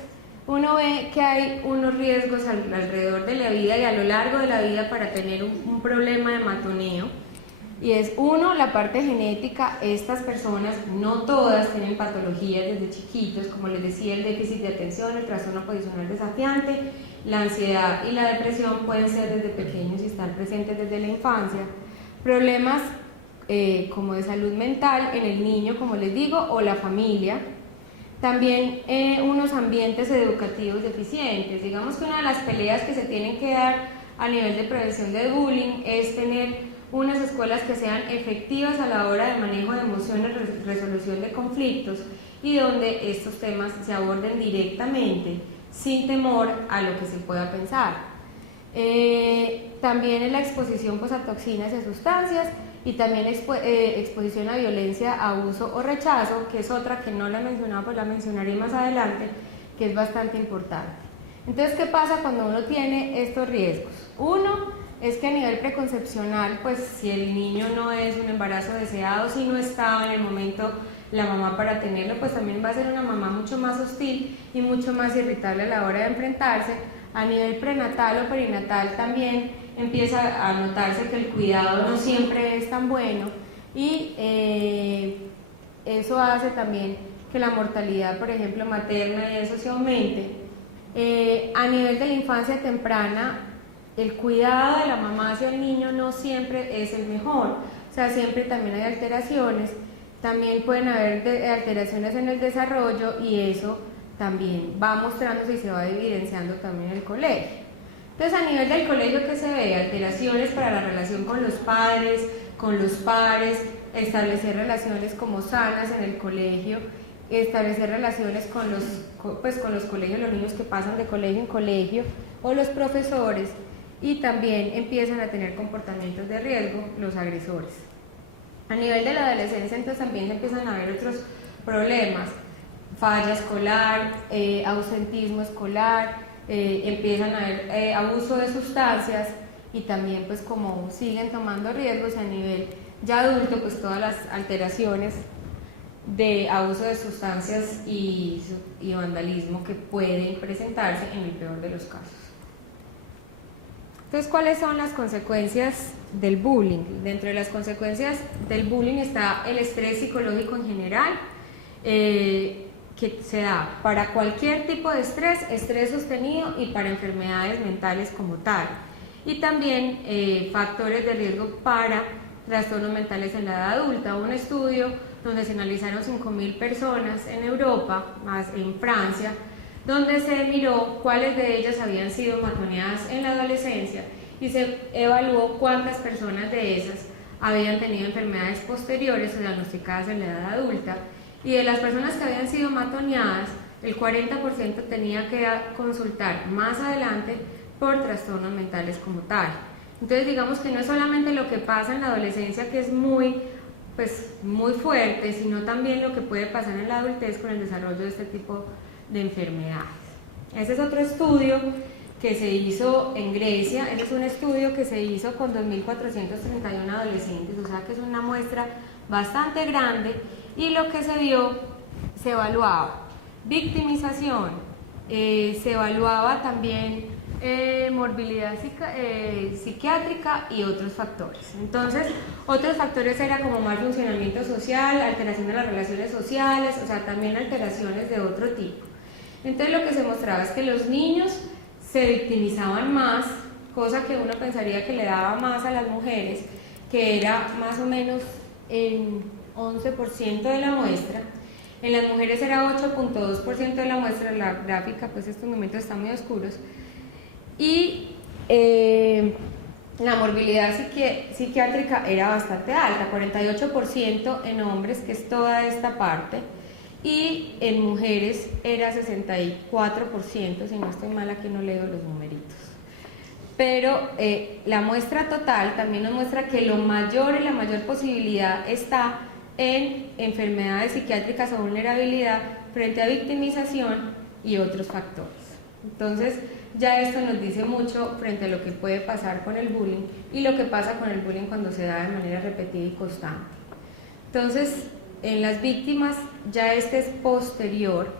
uno ve que hay unos riesgos alrededor de la vida y a lo largo de la vida para tener un problema de matoneo. Y es uno, la parte genética. Estas personas, no todas, tienen patologías desde chiquitos, como les decía, el déficit de atención, el trastorno posicional desafiante, la ansiedad y la depresión pueden ser desde pequeños y estar presentes desde la infancia. Problemas como de salud mental en el niño, como les digo, o la familia. También unos ambientes educativos deficientes. Digamos que una de las peleas que se tienen que dar a nivel de prevención de bullying es tener unas escuelas que sean efectivas a la hora de manejo de emociones, resolución de conflictos y donde estos temas se aborden directamente, sin temor a lo que se pueda pensar. También en la exposición pues, a toxinas y a sustancias, y también exposición a violencia, abuso o rechazo, que es otra que no la he mencionado, pues la mencionaré más adelante, que es bastante importante. Entonces, ¿qué pasa cuando uno tiene estos riesgos? Uno es que a nivel preconcepcional, pues si el niño no es un embarazo deseado, si no estaba en el momento la mamá para tenerlo, pues también va a ser una mamá mucho más hostil y mucho más irritable a la hora de enfrentarse. A nivel prenatal o perinatal también empieza a notarse que el cuidado no siempre es tan bueno y eso hace también que la mortalidad, por ejemplo, materna y eso se aumente. A nivel de la infancia temprana, el cuidado de la mamá hacia el niño no siempre es el mejor, o sea, siempre también hay alteraciones, también pueden haber alteraciones en el desarrollo y eso también va mostrándose y se va evidenciando también en el colegio. Entonces, a nivel del colegio, ¿qué se ve? Alteraciones para la relación con los padres, con los pares, establecer relaciones como sanas en el colegio, establecer relaciones con los colegios, los niños que pasan de colegio en colegio, o los profesores, y también empiezan a tener comportamientos de riesgo los agresores. A nivel de la adolescencia, entonces también se empiezan a ver otros problemas, falla escolar, ausentismo escolar, empiezan a haber abuso de sustancias y también pues como siguen tomando riesgos a nivel ya adulto, pues todas las alteraciones de abuso de sustancias y vandalismo que pueden presentarse en el peor de los casos. Entonces, ¿cuáles son las consecuencias del bullying? Dentro de las consecuencias del bullying está el estrés psicológico en general, que se da para cualquier tipo de estrés sostenido y para enfermedades mentales como tal. Y también factores de riesgo para trastornos mentales en la edad adulta. Un estudio donde se analizaron 5.000 personas en Europa, más en Francia, donde se miró cuáles de ellas habían sido matoneadas en la adolescencia y se evaluó cuántas personas de esas habían tenido enfermedades posteriores o diagnosticadas en la edad adulta. Y de las personas que habían sido matoneadas, el 40% tenía que consultar más adelante por trastornos mentales como tal. Entonces, digamos que no es solamente lo que pasa en la adolescencia, que es muy fuerte, sino también lo que puede pasar en la adultez con el desarrollo de este tipo de enfermedades. Ese es otro estudio que se hizo en Grecia. Ese es un estudio que se hizo con 2.431 adolescentes, o sea que es una muestra bastante grande, y lo que se vio, se evaluaba victimización, se evaluaba también morbilidad psiquiátrica y otros factores. Entonces, otros factores eran como mal funcionamiento social, alteración de las relaciones sociales, o sea, también alteraciones de otro tipo. Entonces, lo que se mostraba es que los niños se victimizaban más, cosa que uno pensaría que le daba más a las mujeres, que era más o menos en 11% de la muestra. En las mujeres era 8.2% de la muestra. La gráfica, pues estos momentos están muy oscuros. Y la morbilidad psiquiátrica era bastante alta, 48% en hombres, que es toda esta parte, y en mujeres era 64%, si no estoy mal aquí no leo los numeritos. pero la muestra total también nos muestra que la mayor posibilidad está en enfermedades psiquiátricas o vulnerabilidad frente a victimización y otros factores. Entonces, ya esto nos dice mucho frente a lo que puede pasar con el bullying y lo que pasa con el bullying cuando se da de manera repetida y constante. Entonces, en las víctimas ya este es posterior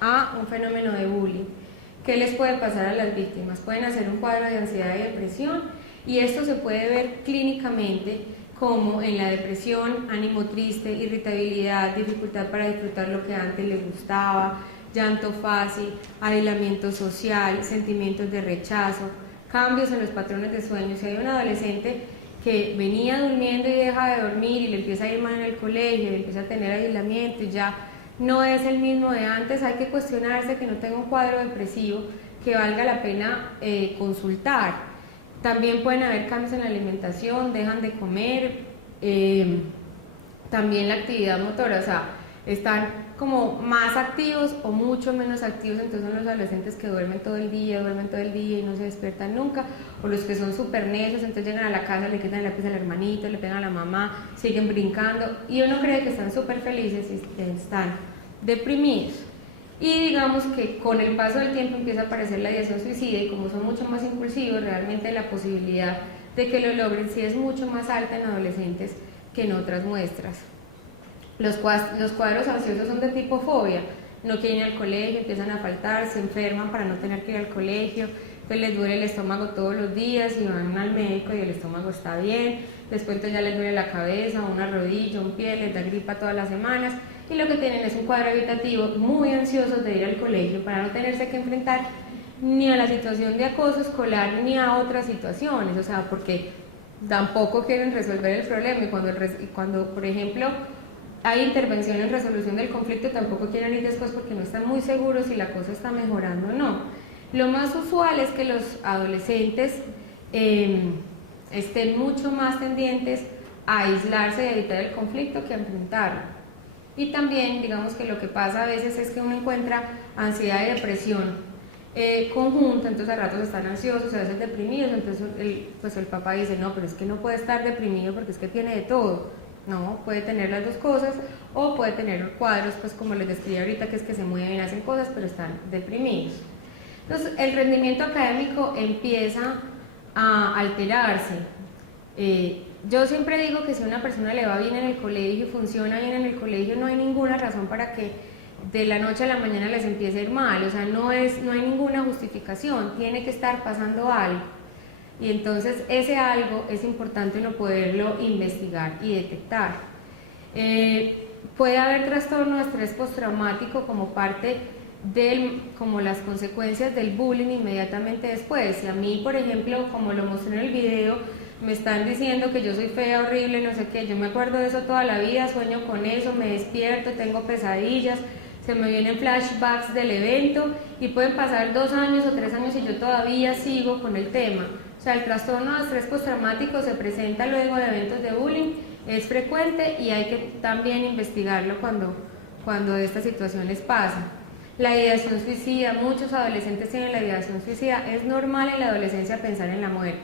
a un fenómeno de bullying. ¿Qué les puede pasar a las víctimas? Pueden hacer un cuadro de ansiedad y depresión, y esto se puede ver clínicamente como en la depresión, ánimo triste, irritabilidad, dificultad para disfrutar lo que antes les gustaba, llanto fácil, aislamiento social, sentimientos de rechazo, cambios en los patrones de sueño. Si hay un adolescente que venía durmiendo y deja de dormir y le empieza a ir mal en el colegio y empieza a tener aislamiento y ya no es el mismo de antes, hay que cuestionarse que no tenga un cuadro depresivo, que valga la pena consultar. También pueden haber cambios en la alimentación, dejan de comer, también la actividad motora, o sea, están como más activos o mucho menos activos. Entonces son los adolescentes que duermen todo el día y no se despiertan nunca, o los que son súper necios, entonces llegan a la casa, le quitan el lápiz al hermanito, le pegan a la mamá, siguen brincando, y uno cree que están súper felices y están deprimidos. Y digamos que con el paso del tiempo empieza a aparecer la ideación suicida, y como son mucho más impulsivos, realmente la posibilidad de que lo logren sí es mucho más alta en adolescentes que en otras muestras. Los cuadros ansiosos son de tipo fobia, no quieren ir al colegio, empiezan a faltar, se enferman para no tener que ir al colegio, entonces les duele el estómago todos los días y van al médico y el estómago está bien, después entonces ya les duele la cabeza, una rodilla, un pie, les da gripa todas las semanas, y lo que tienen es un cuadro evitativo muy ansiosos de ir al colegio para no tenerse que enfrentar ni a la situación de acoso escolar ni a otras situaciones, o sea, porque tampoco quieren resolver el problema, y cuando por ejemplo hay intervención en resolución del conflicto, tampoco quieren ir después porque no están muy seguros si la cosa está mejorando o no. Lo más usual es que los adolescentes estén mucho más tendientes a aislarse y a evitar el conflicto que a enfrentarlo. Y también, digamos que lo que pasa a veces es que uno encuentra ansiedad y depresión conjunta, entonces a ratos están ansiosos, a veces deprimidos, entonces el papá dice, no, pero es que no puede estar deprimido porque es que tiene de todo. No, puede tener las dos cosas, o puede tener cuadros, pues como les describí ahorita, que es que se mueven y hacen cosas, pero están deprimidos. Entonces, el rendimiento académico empieza a alterarse. Yo siempre digo que si a una persona le va bien en el colegio y funciona bien en el colegio, no hay ninguna razón para que de la noche a la mañana les empiece a ir mal, o sea, no hay ninguna justificación, tiene que estar pasando algo. Y entonces ese algo es importante uno poderlo investigar y detectar. Puede haber trastorno de estrés postraumático como parte como las consecuencias del bullying inmediatamente después. Si a mí, por ejemplo, como lo mostré en el video, me están diciendo que yo soy fea, horrible, no sé qué, yo me acuerdo de eso toda la vida, sueño con eso, me despierto, tengo pesadillas, se me vienen flashbacks del evento, y pueden pasar 2 años o 3 años y yo todavía sigo con el tema. O sea, el trastorno de estrés postraumático se presenta luego de eventos de bullying, es frecuente y hay que también investigarlo cuando estas situaciones pasan. La ideación suicida, muchos adolescentes tienen la ideación suicida, es normal en la adolescencia pensar en la muerte,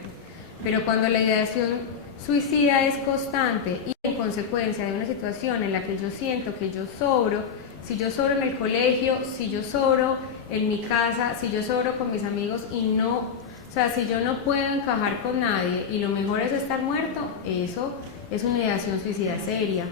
pero cuando la ideación suicida es constante y en consecuencia de una situación en la que yo siento que yo sobro, si yo sobro en el colegio, si yo sobro en mi casa, si yo sobro con mis amigos y no... O sea, si yo no puedo encajar con nadie y lo mejor es estar muerto, eso es una ideación suicida seria.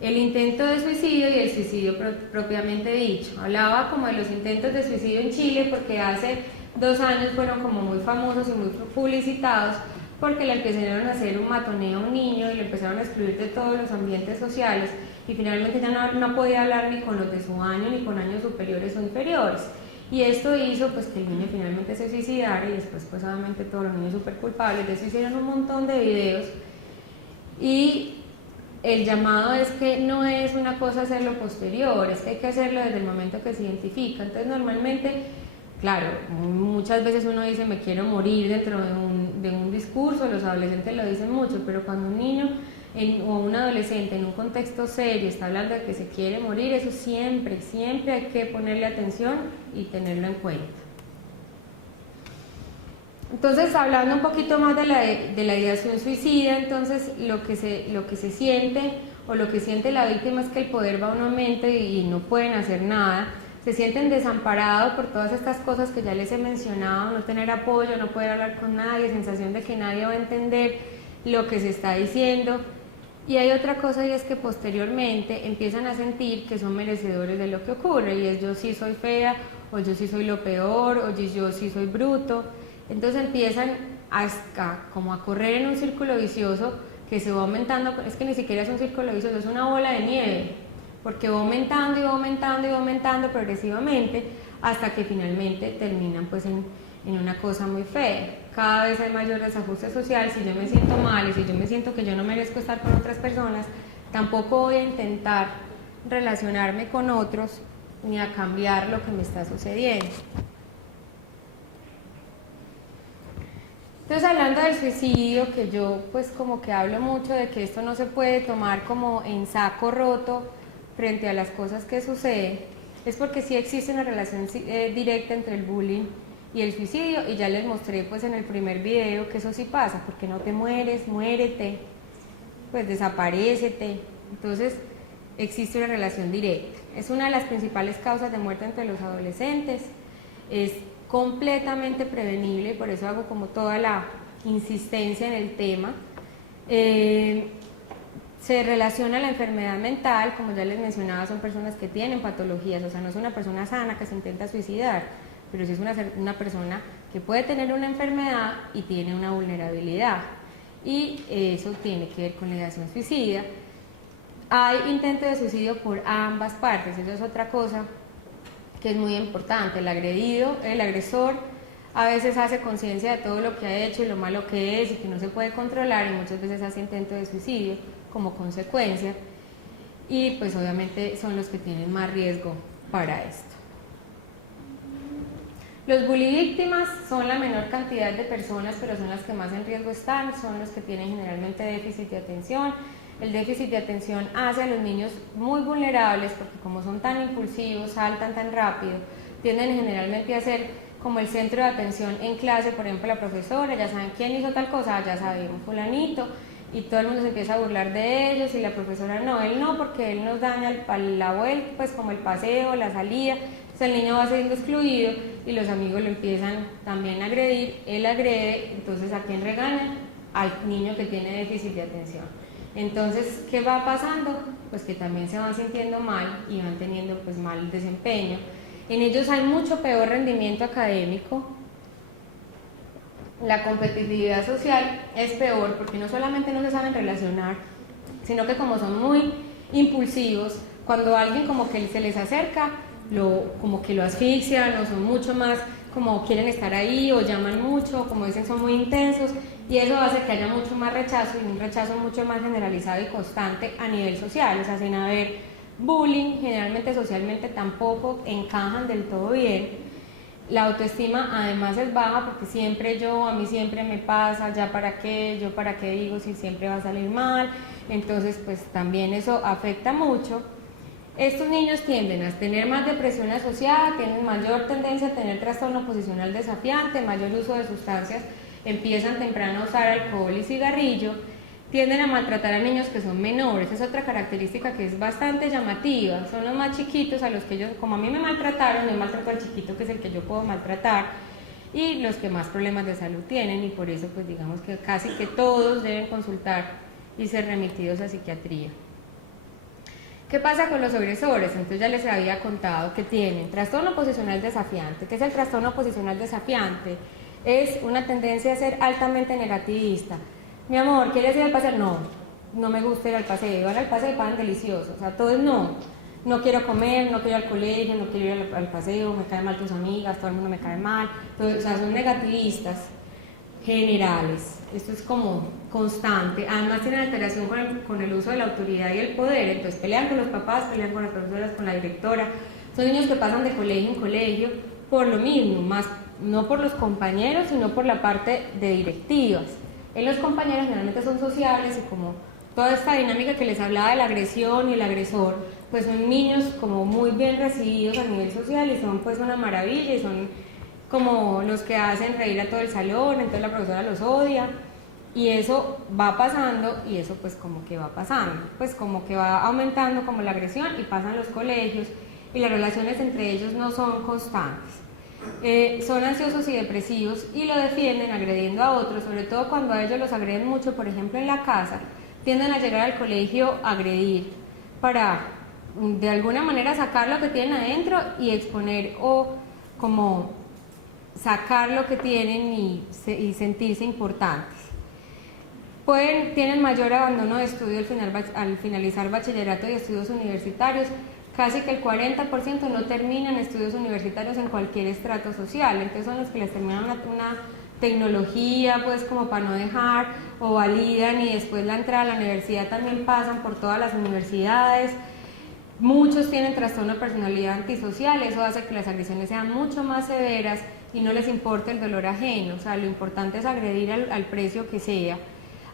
El intento de suicidio y el suicidio propiamente dicho. Hablaba como de los intentos de suicidio en Chile porque hace 2 años fueron como muy famosos y muy publicitados porque le empezaron a hacer un matoneo a un niño y le empezaron a excluir de todos los ambientes sociales y finalmente ya no podía hablar ni con los de su año ni con años superiores o inferiores. Y esto hizo pues que el niño finalmente se suicidara y después pues obviamente todos los niños súper culpables. De eso hicieron un montón de videos y el llamado es que no es una cosa hacerlo posterior, es que hay que hacerlo desde el momento que se identifica. Entonces normalmente, claro, muchas veces uno dice me quiero morir dentro de un discurso, los adolescentes lo dicen mucho, pero cuando un niño o un adolescente en un contexto serio está hablando de que se quiere morir, eso siempre hay que ponerle atención y tenerlo en cuenta. Entonces, hablando un poquito más de la ideación suicida, entonces lo que se siente o lo que siente la víctima es que el poder va a un aumento y no pueden hacer nada. Se sienten desamparados por todas estas cosas que ya les he mencionado, no tener apoyo, no poder hablar con nadie, sensación de que nadie va a entender lo que se está diciendo. Y hay otra cosa, y es que posteriormente empiezan a sentir que son merecedores de lo que ocurre, y es: yo sí soy fea, o yo sí soy lo peor, o yo sí soy bruto. Entonces empiezan como a correr en un círculo vicioso que se va aumentando. Es que ni siquiera es un círculo vicioso, es una bola de nieve, porque va aumentando y va aumentando y va aumentando progresivamente hasta que finalmente terminan pues en una cosa muy fea. Cada vez hay mayor desajuste social. Si yo me siento mal y si yo me siento que yo no merezco estar con otras personas, tampoco voy a intentar relacionarme con otros ni a cambiar lo que me está sucediendo. Entonces, hablando del suicidio, que yo pues como que hablo mucho de que esto no se puede tomar como en saco roto frente a las cosas que suceden, es porque sí existe una relación directa entre el bullying y el suicidio, y ya les mostré pues en el primer video que eso sí pasa, porque no te mueres, muérete, pues desaparécete. Entonces existe una relación directa, es una de las principales causas de muerte entre los adolescentes, es completamente prevenible y por eso hago como toda la insistencia en el tema. Se relaciona a la enfermedad mental, como ya les mencionaba, son personas que tienen patologías, o sea, no es una persona sana que se intenta suicidar, pero sí es una persona que puede tener una enfermedad y tiene una vulnerabilidad, y eso tiene que ver con la ideación suicida. Hay intento de suicidio por ambas partes, eso es otra cosa que es muy importante. El agredido, el agresor, a veces hace conciencia de todo lo que ha hecho y lo malo que es y que no se puede controlar, y muchas veces hace intento de suicidio como consecuencia, y pues obviamente son los que tienen más riesgo para esto. Los bully víctimas son la menor cantidad de personas, pero son las que más en riesgo están, son los que tienen generalmente déficit de atención. El déficit de atención hace a los niños muy vulnerables porque como son tan impulsivos, saltan tan rápido, tienden generalmente a ser como el centro de atención en clase. Por ejemplo, la profesora, ya saben quién hizo tal cosa, ya sabe, un fulanito, y todo el mundo se empieza a burlar de ellos, y la profesora no, él no, porque él nos daña la vuelta, pues como el paseo, la salida. Entonces el niño va siendo excluido y los amigos lo empiezan también a agredir, él agrede. Entonces, ¿a quién regañan? Al niño que tiene déficit de atención. Entonces, ¿qué va pasando? Pues que también se van sintiendo mal y van teniendo pues mal desempeño. En ellos hay mucho peor rendimiento académico. La competitividad social es peor porque no solamente no se saben relacionar, sino que como son muy impulsivos, cuando alguien como que se les acerca, como que lo asfixian, o son mucho más como quieren estar ahí, o llaman mucho, como dicen, son muy intensos, y eso hace que haya mucho más rechazo, y un rechazo mucho más generalizado y constante a nivel social. O sea, sin haber bullying, generalmente socialmente tampoco encajan del todo bien. La autoestima además es baja porque siempre yo, a mí siempre me pasa, ya para qué, yo para qué digo si siempre va a salir mal. Entonces pues también eso afecta mucho. Estos niños tienden a tener más depresión asociada, tienen mayor tendencia a tener trastorno posicional desafiante, mayor uso de sustancias, empiezan temprano a usar alcohol y cigarrillo, tienden a maltratar a niños que son menores. Es otra característica que es bastante llamativa, son los más chiquitos a los que ellos, como a mí me maltrataron, yo maltrato al chiquito que es el que yo puedo maltratar, y los que más problemas de salud tienen, y por eso pues digamos que casi que todos deben consultar y ser remitidos a psiquiatría. ¿Qué pasa con los agresores? Entonces ya les había contado que tienen trastorno posicional desafiante. ¿Qué es el trastorno posicional desafiante? Es una tendencia a ser altamente negativista. Mi amor, ¿quieres ir al paseo? No, no me gusta ir al paseo. Van al paseo y pagan delicioso. O sea, todo es no. No quiero comer, no quiero ir al colegio, no quiero ir al paseo, me caen mal tus amigas, todo el mundo me cae mal. Entonces, o sea, son negativistas generales. Esto es como constante. Además tienen alteración con el uso de la autoridad y el poder. Entonces pelean con los papás, pelean con las profesoras, con la directora. Son niños que pasan de colegio en colegio por lo mismo, más no por los compañeros, sino por la parte de directivas. En los compañeros generalmente son sociables, y como toda esta dinámica que les hablaba de la agresión y el agresor, pues son niños como muy bien recibidos a nivel social y son pues una maravilla, y son como los que hacen reír a todo el salón, entonces la profesora los odia. Y eso va pasando, y eso pues como que va pasando, pues como que va aumentando como la agresión y pasan los colegios y las relaciones entre ellos no son constantes. Son ansiosos y depresivos y lo defienden agrediendo a otros, sobre todo cuando a ellos los agreden mucho, por ejemplo en la casa, tienden a llegar al colegio a agredir para de alguna manera sacar lo que tienen adentro y exponer o como sacar lo que tienen y sentirse importantes. Tienen mayor abandono de estudio al finalizar bachillerato y estudios universitarios. Casi que el 40% no terminan estudios universitarios en cualquier estrato social, entonces son los que les terminan una tecnología pues como para no dejar, o validan y después la entrada a la universidad también pasan por todas las universidades. Muchos tienen trastorno de personalidad antisocial, eso hace que las agresiones sean mucho más severas y no les importa el dolor ajeno, o sea, lo importante es agredir al precio que sea.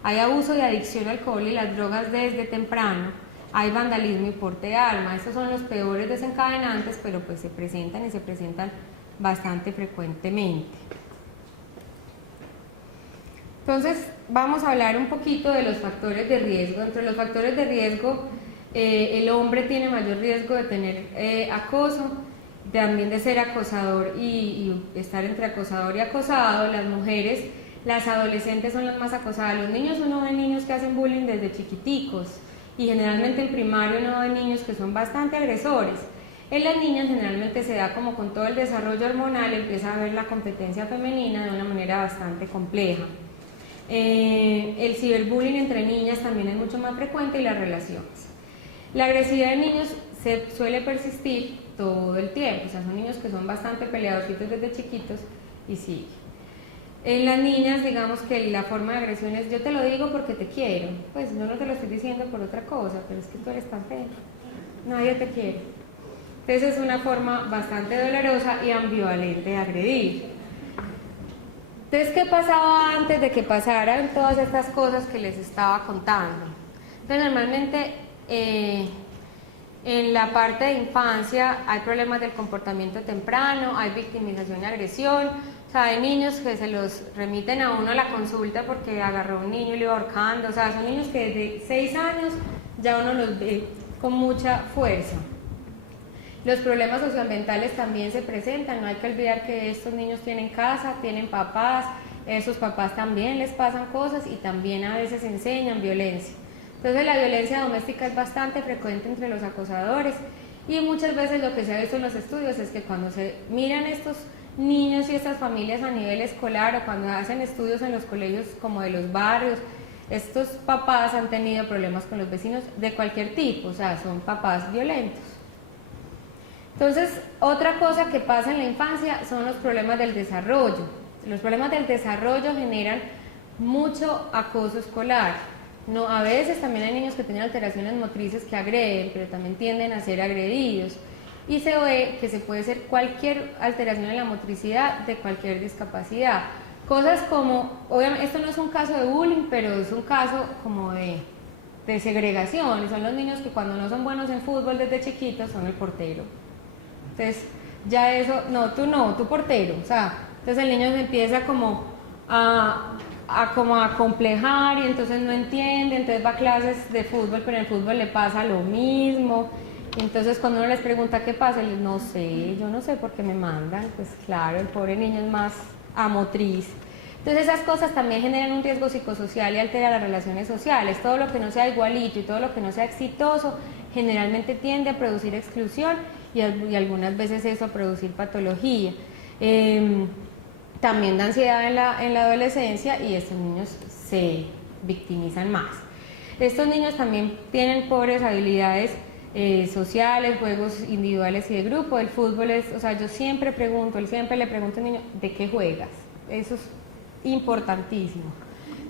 Hay abuso y adicción al alcohol y las drogas desde temprano, hay vandalismo y porte de arma. Estos son los peores desencadenantes, pero pues se presentan y se presentan bastante frecuentemente. Entonces vamos a hablar un poquito de los factores de riesgo. Entre los factores de riesgo, el hombre tiene mayor riesgo de tener acoso, también de ser acosador y estar entre acosador y acosado. Las mujeres, las adolescentes son las más acosadas. Los niños, uno ve niños que hacen bullying desde chiquiticos y generalmente en primario uno ve niños que son bastante agresores. En las niñas generalmente se da como con todo el desarrollo hormonal, empieza a ver la competencia femenina de una manera bastante compleja. El ciberbullying entre niñas también es mucho más frecuente y las relaciones. La agresividad de niños se suele persistir todo el tiempo, o sea, son niños que son bastante peleadorcitos desde chiquitos y sigue. En las niñas, digamos que la forma de agresión es: yo te lo digo porque te quiero, pues yo no te lo estoy diciendo por otra cosa, pero es que tú eres tan fea, nadie te quiere. Entonces es una forma bastante dolorosa y ambivalente de agredir. Entonces, ¿qué pasaba antes de que pasaran todas estas cosas que les estaba contando? Entonces, normalmente en la parte de infancia hay problemas del comportamiento temprano, hay victimización y agresión. O sea, hay niños que se los remiten a uno a la consulta porque agarró a un niño y lo iba ahorcando. O sea, son niños que desde 6 años ya uno los ve con mucha fuerza. Los problemas socioambientales también se presentan, no hay que olvidar que estos niños tienen casa, tienen papás, esos papás también les pasan cosas y también a veces enseñan violencia. Entonces la violencia doméstica es bastante frecuente entre los acosadores y muchas veces lo que se ha visto en los estudios es que cuando se miran estos niños y estas familias a nivel escolar o cuando hacen estudios en los colegios como de los barrios, estos papás han tenido problemas con los vecinos de cualquier tipo, o sea, son papás violentos. Entonces, otra cosa que pasa en la infancia son los problemas del desarrollo. Los problemas del desarrollo generan mucho acoso escolar. No, a veces también hay niños que tienen alteraciones motrices que agreden, pero también tienden a ser agredidos. Y se ve que se puede ser cualquier alteración en la motricidad de cualquier discapacidad. Cosas como, obviamente, esto no es un caso de bullying, pero es un caso como de segregación. Y son los niños que cuando no son buenos en fútbol desde chiquitos son el portero. Entonces, ya eso, no, tú portero, o sea, entonces el niño se empieza como a complejar y entonces no entiende, entonces va a clases de fútbol, pero en el fútbol le pasa lo mismo, y entonces cuando uno les pregunta qué pasa, les no sé, yo no sé por qué me mandan, pues claro, el pobre niño es más amotriz. Entonces esas cosas también generan un riesgo psicosocial y altera las relaciones sociales. Todo lo que no sea igualito y todo lo que no sea exitoso generalmente tiende a producir exclusión y algunas veces eso a producir patología. También da ansiedad en la adolescencia y estos niños se victimizan más. Estos niños también tienen pobres habilidades sociales, juegos individuales y de grupo. El fútbol es, o sea, yo siempre le pregunto al niño, ¿de qué juegas? Eso es importantísimo.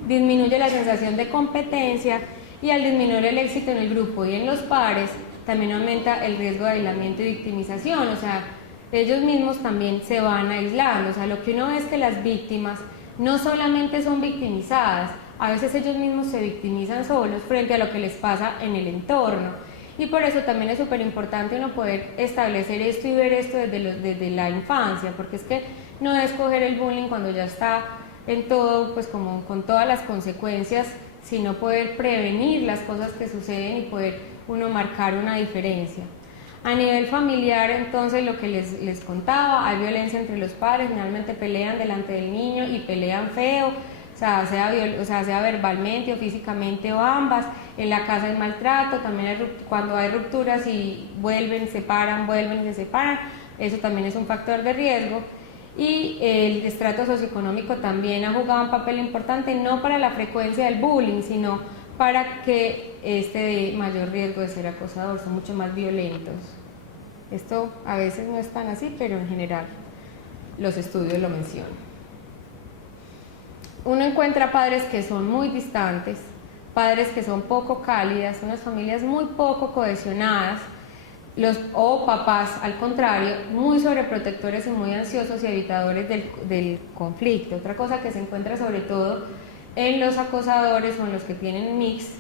Disminuye la sensación de competencia y al disminuir el éxito en el grupo y en los pares, también aumenta el riesgo de aislamiento y victimización, o sea, ellos mismos también se van aislando. O sea, lo que uno ve es que las víctimas no solamente son victimizadas, a veces ellos mismos se victimizan solos frente a lo que les pasa en el entorno. Y por eso también es súper importante uno poder establecer esto y ver esto desde la infancia, porque es que no es coger el bullying cuando ya está en todo, pues como con todas las consecuencias, sino poder prevenir las cosas que suceden y poder uno marcar una diferencia. A nivel familiar, entonces, lo que les contaba, hay violencia entre los padres, generalmente pelean delante del niño y pelean feo, sea verbalmente o físicamente o ambas. En la casa hay maltrato, también cuando hay rupturas y vuelven y se separan, eso también es un factor de riesgo. Y el estrato socioeconómico también ha jugado un papel importante, no para la frecuencia del bullying, sino para que de mayor riesgo de ser acosador, son mucho más violentos. Esto a veces no es tan así, pero en general los estudios lo mencionan. Uno encuentra padres que son muy distantes, padres que son poco cálidas, unas familias muy poco cohesionadas, o papás, al contrario, muy sobreprotectores y muy ansiosos y evitadores del conflicto. Otra cosa que se encuentra sobre todo en los acosadores o en los que tienen mix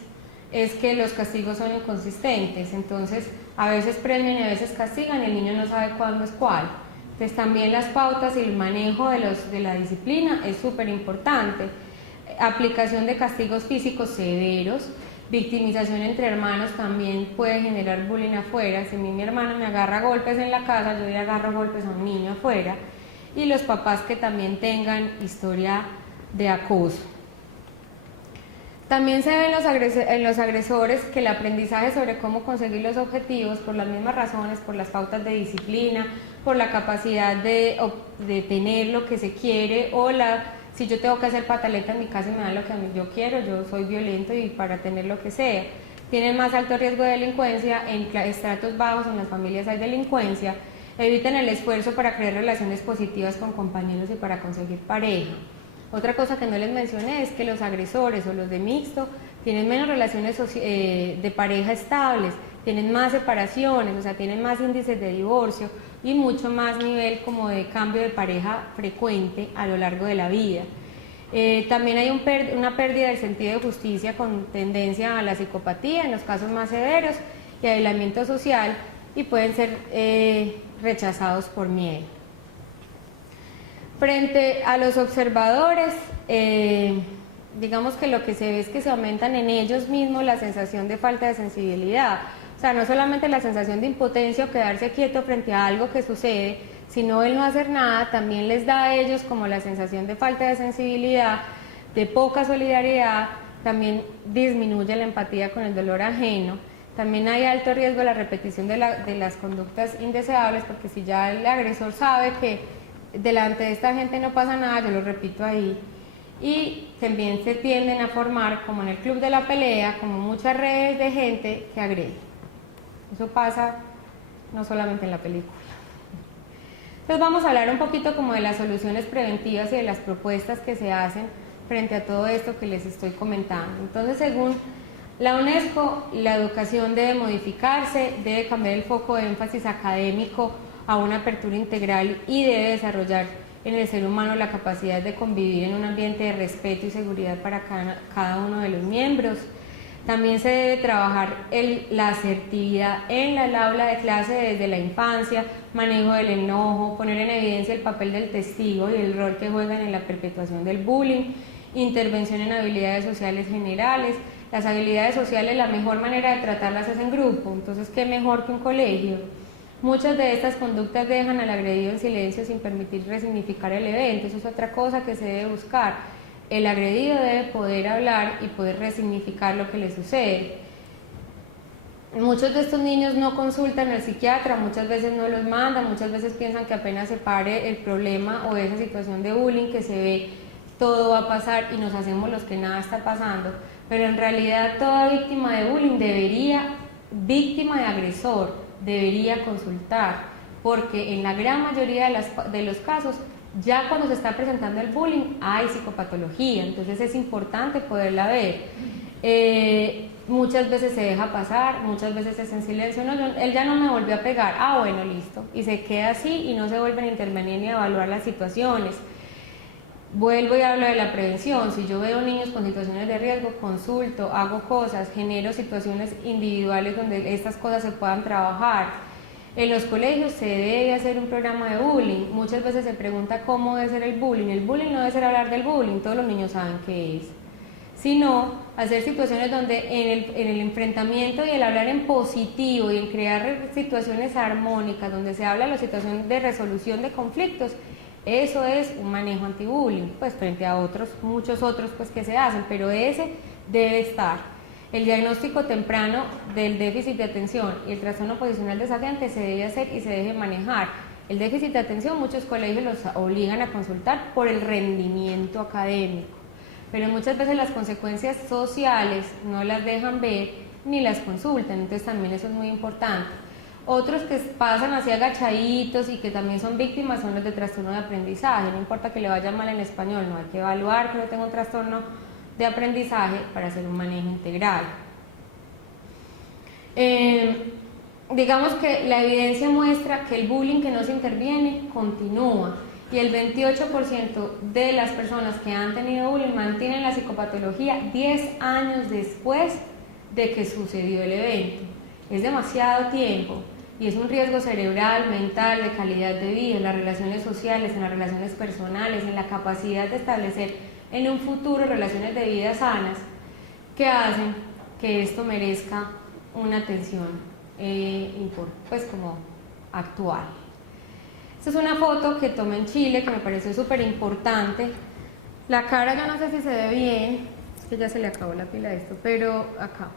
es que los castigos son inconsistentes, entonces a veces premian y a veces castigan y el niño no sabe cuándo es cuál. Entonces también las pautas y el manejo de la disciplina es súper importante. Aplicación de castigos físicos severos, victimización entre hermanos también puede generar bullying afuera. Si a mí mi hermano me agarra golpes en la casa, yo le agarro golpes a un niño afuera. Y los papás que también tengan historia de acoso. También se ve en los agresores que el aprendizaje sobre cómo conseguir los objetivos, por las mismas razones, por las pautas de disciplina, por la capacidad de tener lo que se quiere, o si yo tengo que hacer pataleta en mi casa y me dan lo que yo quiero, yo soy violento y para tener lo que sea. Tienen más alto riesgo de delincuencia, en estratos bajos, en las familias hay delincuencia, evitan el esfuerzo para crear relaciones positivas con compañeros y para conseguir pareja. Otra cosa que no les mencioné es que los agresores o los de mixto tienen menos relaciones de pareja estables, tienen más separaciones, o sea, tienen más índices de divorcio y mucho más nivel como de cambio de pareja frecuente a lo largo de la vida. También hay una pérdida del sentido de justicia con tendencia a la psicopatía en los casos más severos y aislamiento social, y pueden ser rechazados por miedo. Frente a los observadores, digamos que lo que se ve es que se aumentan en ellos mismos la sensación de falta de sensibilidad. O sea, no solamente la sensación de impotencia o quedarse quieto frente a algo que sucede, sino el no hacer nada, también les da a ellos como la sensación de falta de sensibilidad, de poca solidaridad, también disminuye la empatía con el dolor ajeno. También hay alto riesgo de la repetición de las conductas indeseables, porque si ya el agresor sabe que delante de esta gente no pasa nada, yo lo repito ahí. Y también se tienden a formar, como en el club de la pelea, como muchas redes de gente que agrede. Eso pasa no solamente en la película. Entonces vamos a hablar un poquito como de las soluciones preventivas y de las propuestas que se hacen frente a todo esto que les estoy comentando. Entonces, según la UNESCO, la educación debe modificarse, debe cambiar el foco de énfasis académico a una apertura integral y debe desarrollar en el ser humano la capacidad de convivir en un ambiente de respeto y seguridad para cada uno de los miembros. También se debe trabajar la asertividad en el aula de clase desde la infancia, manejo del enojo, poner en evidencia el papel del testigo y el rol que juegan en la perpetuación del bullying, intervención en habilidades sociales generales. Las habilidades sociales, la mejor manera de tratarlas es en grupo, entonces qué mejor que un colegio. Muchas de estas conductas dejan al agredido en silencio sin permitir resignificar el evento, eso es otra cosa que se debe buscar. El agredido debe poder hablar y poder resignificar lo que le sucede. Muchos de estos niños no consultan al psiquiatra, muchas veces no los mandan, muchas veces piensan que apenas se pare el problema o esa situación de bullying que se ve, todo va a pasar y nos hacemos los que nada está pasando. Pero en realidad toda víctima de bullying víctima de agresor, debería consultar, porque en la gran mayoría de los casos, ya cuando se está presentando el bullying, hay psicopatología, entonces es importante poderla ver. Muchas veces se deja pasar, muchas veces es en silencio, no, él ya no me volvió a pegar, bueno, listo, y se queda así y no se vuelven a intervenir ni a evaluar las situaciones. Vuelvo y hablo de la prevención. Si yo veo niños con situaciones de riesgo, consulto, hago cosas, genero situaciones individuales donde estas cosas se puedan trabajar. En los colegios se debe hacer un programa de bullying. Muchas veces se pregunta cómo debe ser el bullying. El bullying no debe ser hablar del bullying, todos los niños saben qué es. Sino hacer situaciones donde en el enfrentamiento y el hablar en positivo y en crear situaciones armónicas, donde se habla de la situación de resolución de conflictos, eso es un manejo anti-bullying, pues frente a otros, muchos otros pues que se hacen, pero ese debe estar. El diagnóstico temprano del déficit de atención y el trastorno posicional desafiante se debe hacer y se debe manejar. El déficit de atención muchos colegios los obligan a consultar por el rendimiento académico, pero muchas veces las consecuencias sociales no las dejan ver ni las consultan, entonces también eso es muy importante. Otros que pasan así agachaditos y que también son víctimas son los de trastorno de aprendizaje. No importa que le vaya mal en español, no hay que evaluar que no tenga un trastorno de aprendizaje para hacer un manejo integral. Digamos que la evidencia muestra que el bullying que no se interviene continúa y el 28% de las personas que han tenido bullying mantienen la psicopatología 10 años después de que sucedió el evento. Es demasiado tiempo y es un riesgo cerebral, mental, de calidad de vida, en las relaciones sociales, en las relaciones personales, en la capacidad de establecer en un futuro relaciones de vida sanas que hacen que esto merezca una atención pues como actual. Esta es una foto que tomé en Chile que me pareció súper importante. La cara yo no sé si se ve bien, es que ya se le acabó la pila a esto, pero acá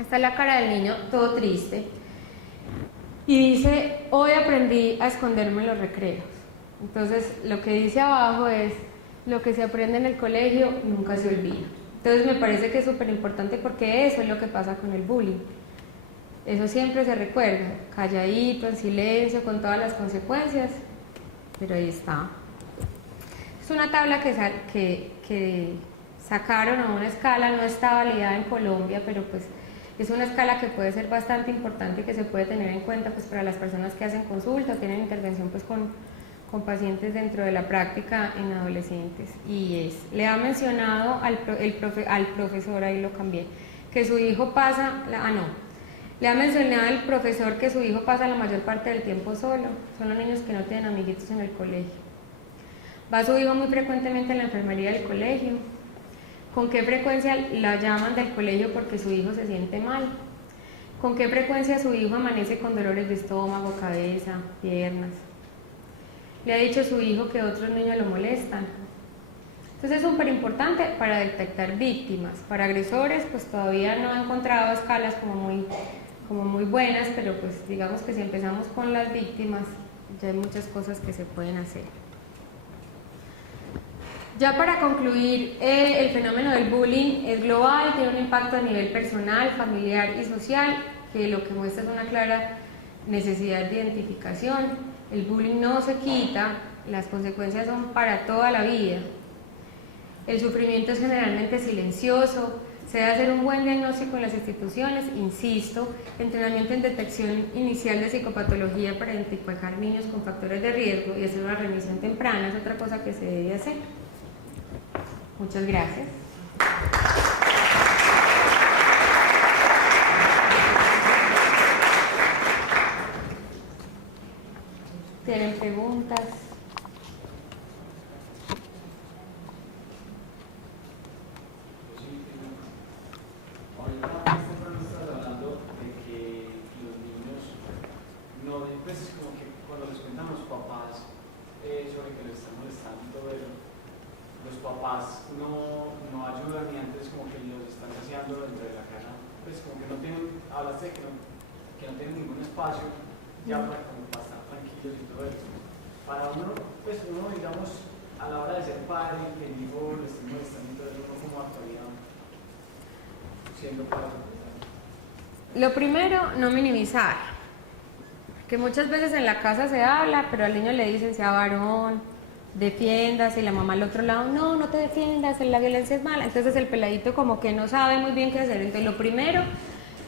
está la cara del niño todo triste y dice: hoy aprendí a esconderme en los recreos. Entonces lo que dice abajo es: lo que se aprende en el colegio nunca se olvida. Entonces me parece que es súper importante porque eso es lo que pasa con el bullying. Eso siempre se recuerda, calladito, en silencio, con todas las consecuencias, pero ahí está. Es una tabla que sacaron a una escala, no está validada en Colombia, pero pues es una escala que puede ser bastante importante y que se puede tener en cuenta pues para las personas que hacen consulta o tienen intervención pues con pacientes dentro de la práctica en adolescentes. Y le ha mencionado al profesor, ahí lo cambié, que su hijo pasa, le ha mencionado al profesor que su hijo pasa la mayor parte del tiempo solo, son los niños que no tienen amiguitos en el colegio. Va su hijo muy frecuentemente a la enfermería del colegio. ¿Con qué frecuencia la llaman del colegio porque su hijo se siente mal? ¿Con qué frecuencia su hijo amanece con dolores de estómago, cabeza, piernas? ¿Le ha dicho su hijo que otros niños lo molestan? Entonces es súper importante para detectar víctimas. Para agresores pues todavía no he encontrado escalas como muy buenas, pero pues digamos que si empezamos con las víctimas ya hay muchas cosas que se pueden hacer. Ya para concluir, el fenómeno del bullying es global, tiene un impacto a nivel personal, familiar y social, que lo que muestra es una clara necesidad de identificación. El bullying no se quita, las consecuencias son para toda la vida. El sufrimiento es generalmente silencioso, se debe hacer un buen diagnóstico en las instituciones, insisto, entrenamiento en detección inicial de psicopatología para identificar niños con factores de riesgo y hacer una remisión temprana, es otra cosa que se debe hacer. Muchas gracias. ¿Tienen preguntas? Ahorita estás hablando de que los niños no, pues como que cuando les cuentan los papás sobre que les están molestando y todo eso, los papás no ayudan y antes como que los están saciando dentro de la casa, pues como que no tienen, hablaste de que no tienen ningún espacio ya para estar tranquilos y todo eso. Para uno, pues uno digamos, a la hora de ser padre, que el hijo le esté molestando y todo eso, uno como actuaría siendo padre. Lo primero, no minimizar, que muchas veces en la casa se habla, pero al niño le dicen sea varón, defiéndase, y la mamá al otro lado, no te defiendas, la violencia es mala. Entonces el peladito como que no sabe muy bien qué hacer. Entonces lo primero,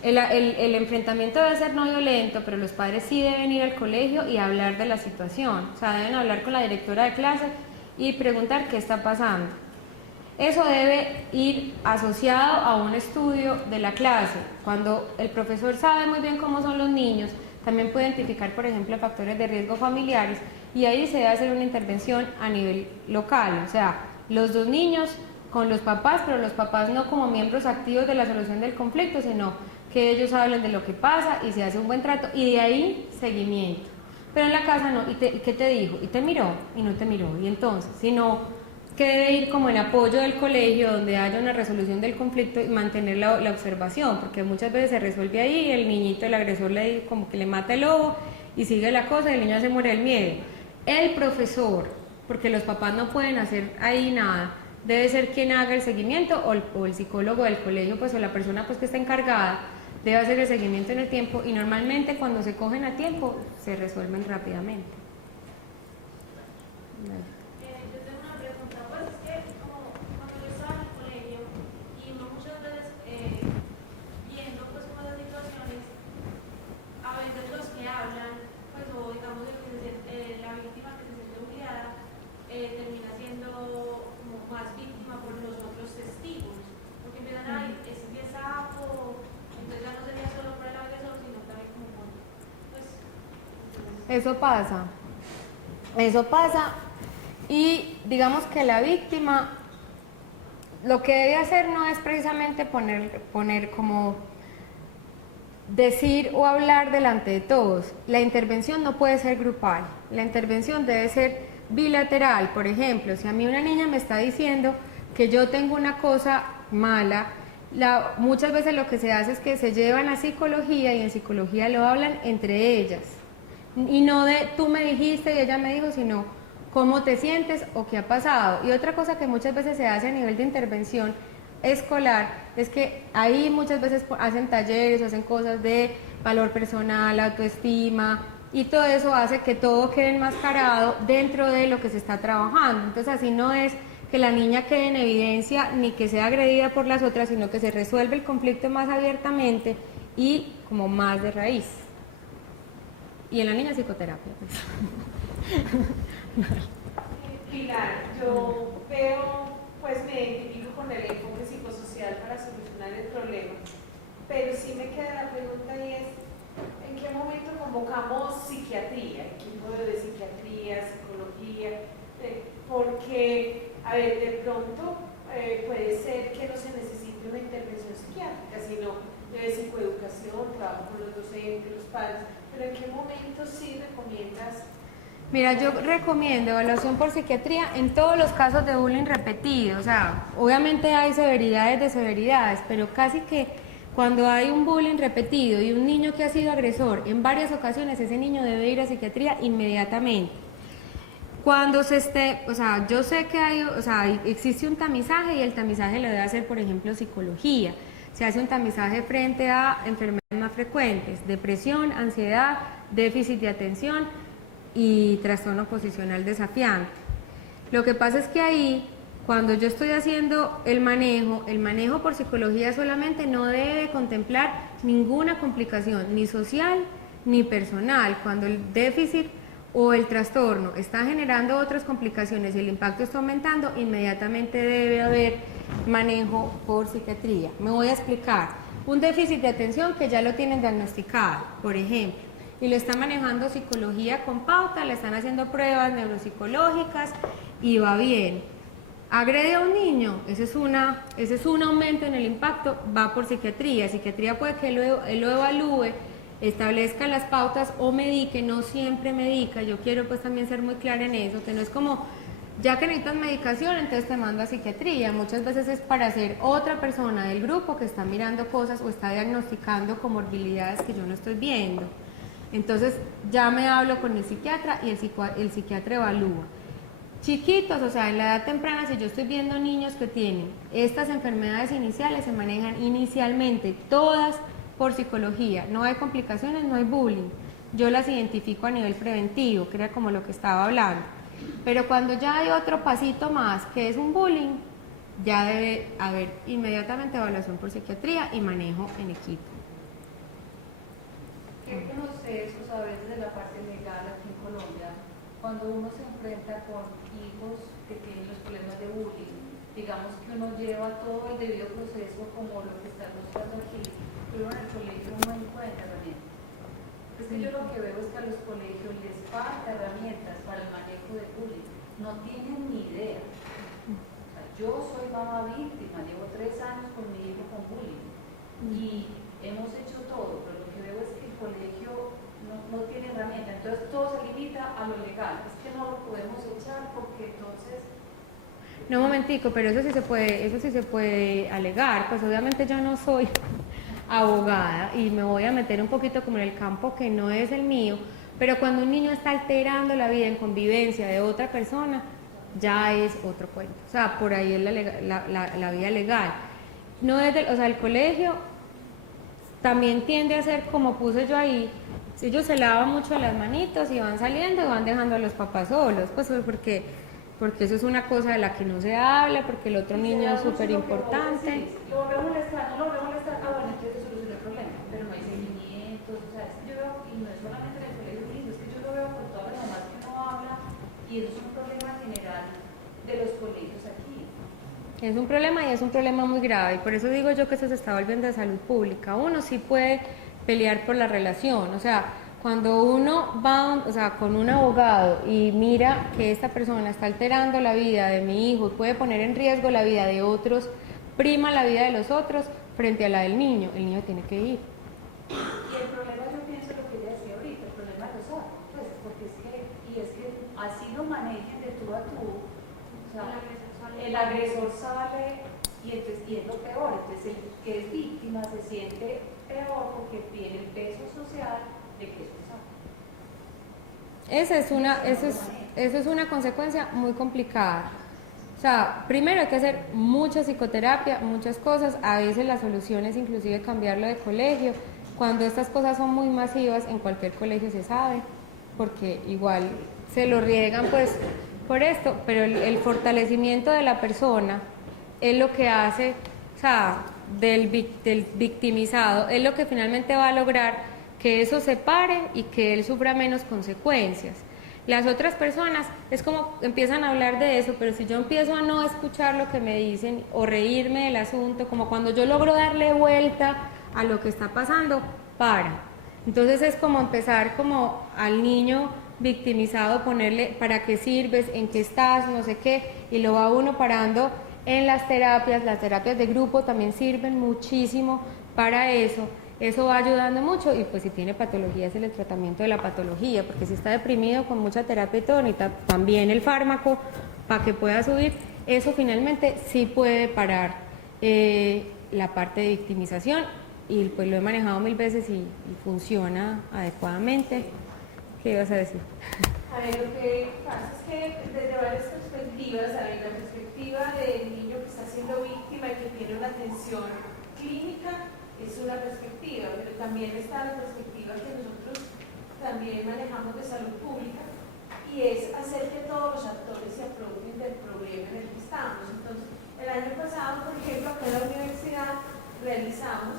el enfrentamiento debe ser no violento, pero los padres sí deben ir al colegio y hablar de la situación, o sea, deben hablar con la directora de clase y preguntar qué está pasando. Eso debe ir asociado a un estudio de la clase. Cuando el profesor sabe muy bien cómo son los niños, también puede identificar, por ejemplo, factores de riesgo familiares y ahí se debe hacer una intervención a nivel local, o sea, los dos niños con los papás, pero los papás no como miembros activos de la solución del conflicto, sino que ellos hablen de lo que pasa y se hace un buen trato y de ahí seguimiento. Pero en la casa no, ¿qué te dijo? Y te miró y no te miró. Y entonces, si no, que debe ir como el apoyo del colegio donde haya una resolución del conflicto y mantener la observación, porque muchas veces se resuelve ahí, el niñito, el agresor como que le mata el lobo y sigue la cosa y el niño se muere del miedo. El profesor, porque los papás no pueden hacer ahí nada, debe ser quien haga el seguimiento o el psicólogo del colegio, pues o la persona pues que está encargada debe hacer el seguimiento en el tiempo y normalmente cuando se cogen a tiempo se resuelven rápidamente. Yo tengo una pregunta, pues es que como cuando yo estaba en el colegio y uno muchas veces viendo pues como las situaciones, a veces los que hablan, pues o digamos la víctima que se siente humillada, termina siendo como más víctima por los otros testigos, porque empiezan a decir, es bien sapo, entonces ya no sería solo por el agresor, sino también como por, pues... Eso pasa y digamos que la víctima lo que debe hacer no es precisamente poner como decir o hablar delante de todos. La intervención no puede ser grupal, la intervención debe ser bilateral. Por ejemplo, si a mí una niña me está diciendo que yo tengo una cosa mala, muchas veces lo que se hace es que se llevan a psicología y en psicología lo hablan entre ellas. Y no de tú me dijiste y ella me dijo, sino cómo te sientes o qué ha pasado. Y otra cosa que muchas veces se hace a nivel de intervención escolar es que ahí muchas veces hacen talleres, hacen cosas de valor personal, autoestima y todo eso hace que todo quede enmascarado dentro de lo que se está trabajando. Entonces así no es que la niña quede en evidencia ni que sea agredida por las otras, sino que se resuelve el conflicto más abiertamente y como más de raíz. Y en la niña psicoterapia. Pilar, yo veo, pues me identifico con el enfoque psicosocial para solucionar el problema, pero sí me queda la pregunta y es, ¿en qué momento convocamos psiquiatría, equipo de psiquiatría, psicología? Porque, a ver, de pronto puede ser que no se necesite una intervención psiquiátrica, sino de psicoeducación, trabajo con los docentes, los padres, pero ¿en qué momento sí recomiendas? Mira, yo recomiendo evaluación por psiquiatría en todos los casos de bullying repetido. O sea, obviamente hay severidades de severidades, pero casi que cuando hay un bullying repetido y un niño que ha sido agresor en varias ocasiones, ese niño debe ir a psiquiatría inmediatamente. Cuando se esté, o sea, yo sé que existe un tamizaje y el tamizaje lo debe hacer, por ejemplo, psicología. Se hace un tamizaje frente a enfermedades más frecuentes, depresión, ansiedad, déficit de atención y trastorno posicional desafiante. Lo que pasa es que ahí, cuando yo estoy haciendo el manejo por psicología solamente no debe contemplar ninguna complicación, ni social ni personal. Cuando el déficit o el trastorno está generando otras complicaciones y el impacto está aumentando, inmediatamente debe haber manejo por psiquiatría. Me voy a explicar. Un déficit de atención que ya lo tienen diagnosticado, por ejemplo, y lo está manejando psicología con pauta, le están haciendo pruebas neuropsicológicas y va bien. Agrede a un niño, ese es un aumento en el impacto, va por psiquiatría. Psiquiatría puede que él lo evalúe, establezca las pautas o medique, no siempre medica. Yo quiero pues también ser muy clara en eso, que no es como ya que necesitas medicación, entonces te mando a psiquiatría. Muchas veces es para ser otra persona del grupo que está mirando cosas o está diagnosticando comorbilidades que yo no estoy viendo. Entonces ya me hablo con el psiquiatra y el psiquiatra evalúa. Chiquitos, o sea, en la edad temprana, si yo estoy viendo niños que tienen estas enfermedades iniciales, se manejan inicialmente todas por psicología. No hay complicaciones, no hay bullying. Yo las identifico a nivel preventivo, que era como lo que estaba hablando. Pero cuando ya hay otro pasito más, que es un bullying, ya debe haber inmediatamente evaluación por psiquiatría y manejo en equipo. ¿Qué creen ustedes o saber desde la parte legal aquí en Colombia cuando uno se enfrenta con hijos que tienen los problemas de bullying? Digamos que uno lleva todo el debido proceso como lo que está mostrando aquí, pero en el colegio uno encuentra también. Es que yo lo que veo es que a los colegios les falta herramientas para el manejo de bullying. No tienen ni idea. O sea, yo soy mamá víctima, llevo 3 años con mi hijo con bullying y hemos hecho todo, pero lo que veo es que el colegio no tiene herramientas. Entonces todo se limita a lo legal. Es que no lo podemos echar porque entonces... No, un momentico, pero eso sí se puede alegar. Pues obviamente yo no soy abogada y me voy a meter un poquito como en el campo que no es el mío, pero cuando un niño está alterando la vida en convivencia de otra persona, ya es otro cuento. O sea, por ahí es la vía legal. No es o sea, el colegio también tiende a ser como puse yo ahí. Ellos se lavan mucho las manitos y van saliendo y van dejando a los papás solos, pues porque eso es una cosa de la que no se habla, porque el otro niño es súper importante. Lo veo molestar, no lo veo molestar, bueno, entonces se soluciona el problema, pero no hay seguimiento, o sea, es que yo veo, y no es solamente en el colegio lindo, es que yo lo veo con todas las mamás que no hablan, y eso es un problema general de los colegios aquí. Es un problema y es un problema muy grave, y por eso digo yo que eso se está volviendo de salud pública. Uno sí puede pelear por la relación, o sea, cuando uno va, o sea, con un abogado y mira que esta persona está alterando la vida de mi hijo y puede poner en riesgo la vida de otros, prima la vida de los otros frente a la del niño, el niño tiene que ir. Y el problema, yo pienso lo que ella decía ahorita, el problema lo sabe, pues, porque es que así lo manejen de tú a tú, o sea, el agresor sale y es lo peor, entonces el que es víctima se siente peor porque tiene el peso social de que eso sabe. Eso es una consecuencia muy complicada. O sea, primero hay que hacer mucha psicoterapia, muchas cosas, a veces la solución es inclusive cambiarlo de colegio. Cuando estas cosas son muy masivas, en cualquier colegio se sabe, porque igual se lo riegan pues por esto, pero el fortalecimiento de la persona es lo que hace, o sea, del victimizado, es lo que finalmente va a lograr que eso se pare y que él sufra menos consecuencias. Las otras personas es como empiezan a hablar de eso, pero si yo empiezo a no escuchar lo que me dicen o reírme del asunto, como cuando yo logro darle vuelta a lo que está pasando, para. Entonces es como empezar como al niño victimizado, ponerle para qué sirves, en qué estás, no sé qué, y lo va uno parando en las terapias de grupo también sirven muchísimo para eso. Eso va ayudando mucho y pues si tiene patología es el tratamiento de la patología, porque si está deprimido con mucha terapia y todo, necesita también el fármaco para que pueda subir. Eso finalmente sí puede parar la parte de victimización y pues lo he manejado 1000 veces y funciona adecuadamente. ¿Qué ibas a decir? A ver, lo que pasa es que desde varias perspectivas, hay la perspectiva del niño que está siendo víctima y que tiene una atención clínica, es una perspectiva, pero también está la perspectiva que nosotros también manejamos de salud pública y es hacer que todos los actores se apropien del problema en el que estamos. Entonces, el año pasado, por ejemplo, acá en la universidad realizamos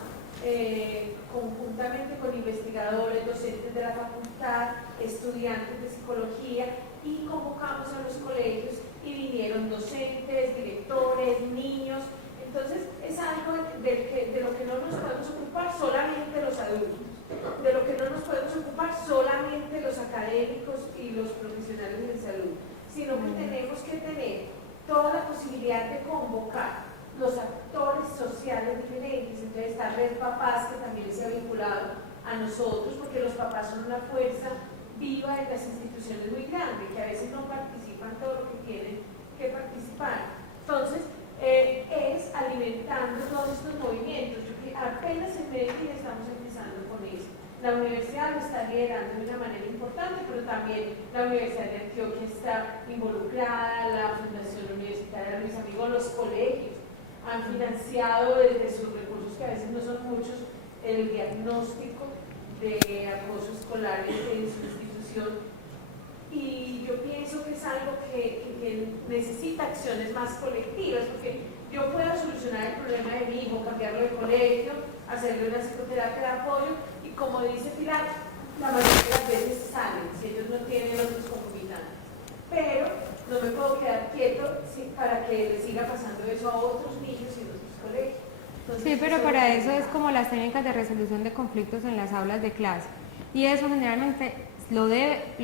conjuntamente con investigadores, docentes de la facultad, estudiantes de psicología y convocamos a los colegios y vinieron docentes, directores, niños. Entonces es algo de lo que no nos podemos ocupar solamente los adultos, de lo que no nos podemos ocupar solamente los académicos y los profesionales de salud, sino que tenemos que tener toda la posibilidad de convocar los actores sociales diferentes. Entonces está Red Papás, que también se ha vinculado a nosotros, porque los papás son una fuerza viva de las instituciones muy grande, que a veces no participan todo lo que tienen que participar. Entonces, es alimentando todos estos movimientos. Apenas en Medellín estamos empezando con eso. La universidad lo está liderando de una manera importante, pero también la Universidad de Antioquia está involucrada, la Fundación Universitaria Luis Amigo, los colegios han financiado desde sus recursos, que a veces no son muchos, el diagnóstico de acoso escolar en su institución. Y yo pienso que es algo que necesita acciones más colectivas, porque yo puedo solucionar el problema de mi hijo, cambiarlo de colegio, hacerle una psicoterapia de apoyo, y como dice Pilar, la mayoría de las veces salen, si ellos no tienen otros concomitantes. Pero no me puedo quedar quieto para que le siga pasando eso a otros niños y a otros colegios. Entonces, sí, pero para eso es como las técnicas de resolución de conflictos en las aulas de clase. y eso generalmente lo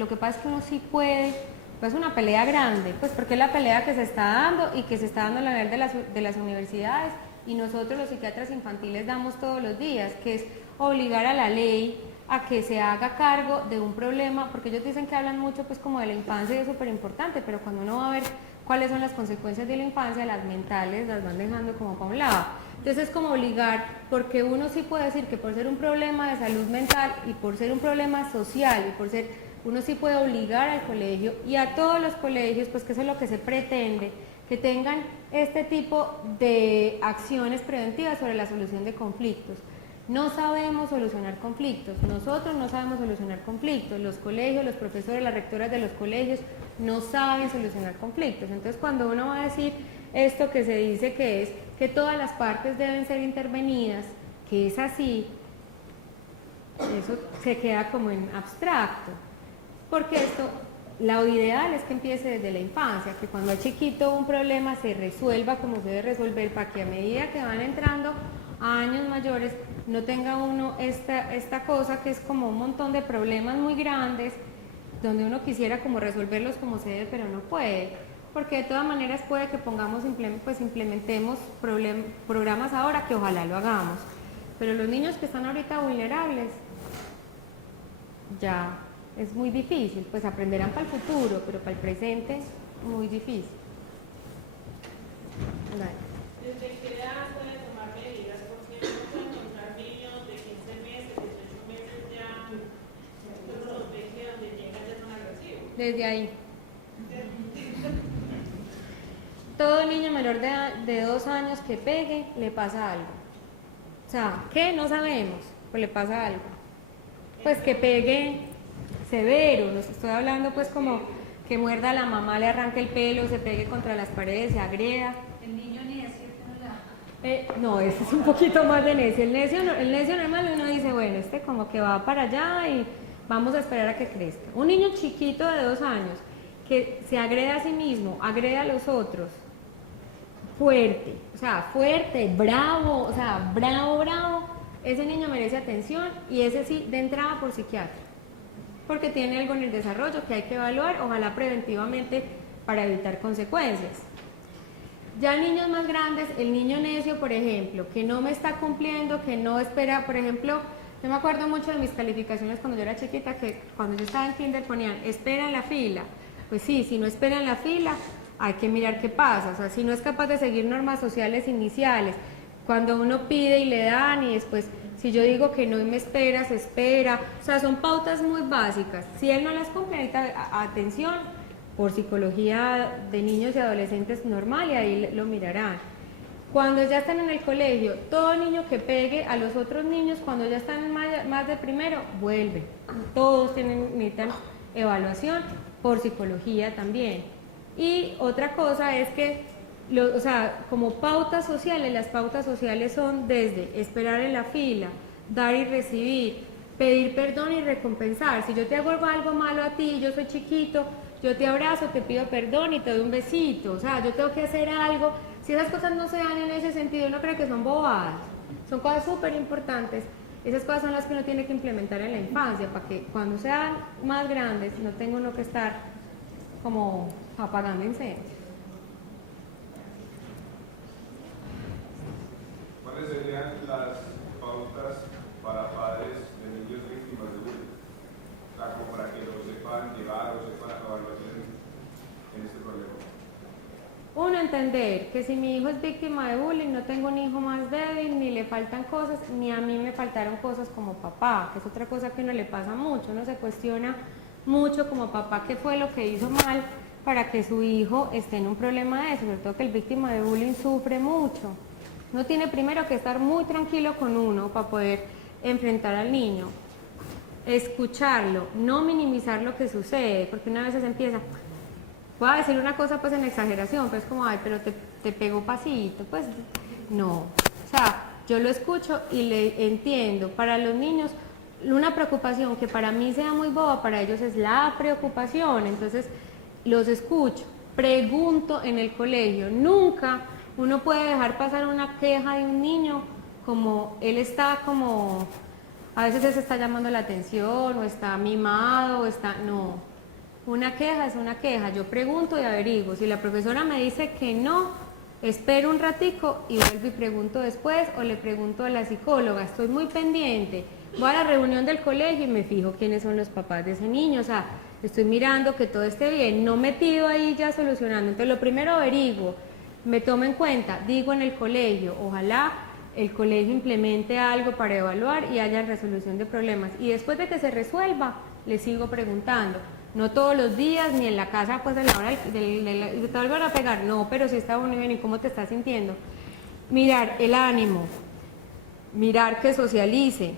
que pasa es que uno sí puede, pues una pelea grande, pues porque es la pelea que se está dando y que se está dando a nivel de las universidades, y nosotros los psiquiatras infantiles damos todos los días, que es obligar a la ley a que se haga cargo de un problema, porque ellos dicen que hablan mucho pues como de la infancia y es súper importante, pero cuando uno va a ver cuáles son las consecuencias de la infancia, las mentales las van dejando como para un lado. Entonces es como obligar, porque uno sí puede decir que por ser un problema de salud mental y por ser un problema social y por ser, uno sí puede obligar al colegio y a todos los colegios, pues que eso es lo que se pretende, que tengan este tipo de acciones preventivas sobre la solución de conflictos. No sabemos solucionar conflictos, nosotros no sabemos solucionar conflictos, los colegios, los profesores, las rectoras de los colegios no saben solucionar conflictos. Entonces cuando uno va a decir esto que se dice que es que todas las partes deben ser intervenidas, que es así, eso se queda como en abstracto, porque esto, lo ideal es que empiece desde la infancia, que cuando es chiquito un problema se resuelva como se debe resolver, para que a medida que van entrando a años mayores no tenga uno esta cosa que es como un montón de problemas muy grandes donde uno quisiera como resolverlos como se debe, pero no puede, porque de todas maneras puede que pongamos, pues implementemos programas ahora que ojalá lo hagamos, pero los niños que están ahorita vulnerables ya es muy difícil, pues aprenderán para el futuro, pero para el presente muy difícil. Dale. ¿Desde qué edad pueden tomar medidas? Porque no pueden encontrar niños de 15 meses, 18 meses ya, pero los ves que donde llegan ya son agresivos. Desde ahí. Todo niño menor de 2 años que pegue, le pasa algo. O sea, ¿qué? No sabemos, pues le pasa algo. Pues que pegue severo, no estoy hablando pues como que muerda a la mamá, le arranque el pelo, se pegue contra las paredes, se agreda. El niño necio que no la... No, ese es un poquito más de necio. El necio normal uno dice, bueno, este como que va para allá y vamos a esperar a que crezca. Un niño chiquito de 2 años que se agrede a sí mismo, agrede a los otros, fuerte, o sea, fuerte, bravo, o sea, bravo, ese niño merece atención y ese sí, de entrada por psiquiatra, porque tiene algo en el desarrollo que hay que evaluar, ojalá preventivamente para evitar consecuencias. Ya niños más grandes, el niño necio, por ejemplo, que no me está cumpliendo, que no espera, por ejemplo, yo me acuerdo mucho de mis calificaciones cuando yo era chiquita, que cuando yo estaba en kinder ponían, espera en la fila. Pues sí, si no espera en la fila, hay que mirar qué pasa, o sea, si no es capaz de seguir normas sociales iniciales, cuando uno pide y le dan y después, si yo digo que no y me espera, se espera, o sea, son pautas muy básicas. Si él no las cumple, ahorita atención, por psicología de niños y adolescentes normal y ahí lo mirarán. Cuando ya están en el colegio, todo niño que pegue a los otros niños, cuando ya están más de primero, vuelve. Todos necesitan evaluación por psicología también. Y otra cosa es que, o sea, como pautas sociales, las pautas sociales son desde esperar en la fila, dar y recibir, pedir perdón y recompensar. Si yo te hago algo malo a ti, yo soy chiquito, yo te abrazo, te pido perdón y te doy un besito. O sea, yo tengo que hacer algo. Si esas cosas no se dan en ese sentido, uno cree que son bobadas. Son cosas súper importantes. Esas cosas son las que uno tiene que implementar en la infancia, para que cuando sean más grandes no tenga uno que estar como apagando incendios. ¿Cuáles serían las pautas para padres de niños víctimas de bullying? O sea, como para que lo sepan llevar o sepan evaluación en este problema. Uno, entender que si mi hijo es víctima de bullying, no tengo un hijo más débil, ni le faltan cosas, ni a mí me faltaron cosas como papá, que es otra cosa que a uno le pasa mucho. Uno se cuestiona mucho como papá qué fue lo que hizo mal para que su hijo esté en un problema de eso, sobre todo que el víctima de bullying sufre mucho. Uno tiene primero que estar muy tranquilo con uno para poder enfrentar al niño, escucharlo, no minimizar lo que sucede, porque una vez se empieza, voy a decir una cosa pues en exageración, pero es como, ay, pero te pegó pasito, pues no, o sea, yo lo escucho y le entiendo. Para los niños, una preocupación que para mí sea muy boba, para ellos es la preocupación, entonces los escucho, pregunto en el colegio, nunca uno puede dejar pasar una queja de un niño como él está como A veces ese está llamando la atención, o está mimado, o está... No, una queja es una queja. Yo pregunto y averiguo. Si la profesora me dice que no, espero un ratico y vuelvo y pregunto después, o le pregunto a la psicóloga, estoy muy pendiente. Voy a la reunión del colegio y me fijo quiénes son los papás de ese niño. O sea, estoy mirando que todo esté bien, no metido ahí ya solucionando. Entonces, lo primero averiguo, me tomo en cuenta, digo en el colegio, ojalá el colegio implemente algo para evaluar y haya resolución de problemas. Y después de que se resuelva, le sigo preguntando. No todos los días, ni en la casa, pues a la hora de te vuelvan a pegar. No, pero si está muy bien, ¿y cómo te estás sintiendo? Mirar el ánimo, mirar que socialice,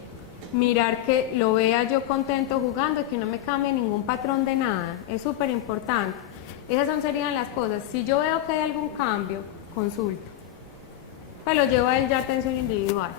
mirar que lo vea yo contento jugando y que no me cambie ningún patrón de nada. Es súper importante. Esas serían las cosas. Si yo veo que hay algún cambio, consulto. Pues lo llevo a él ya a atención individual.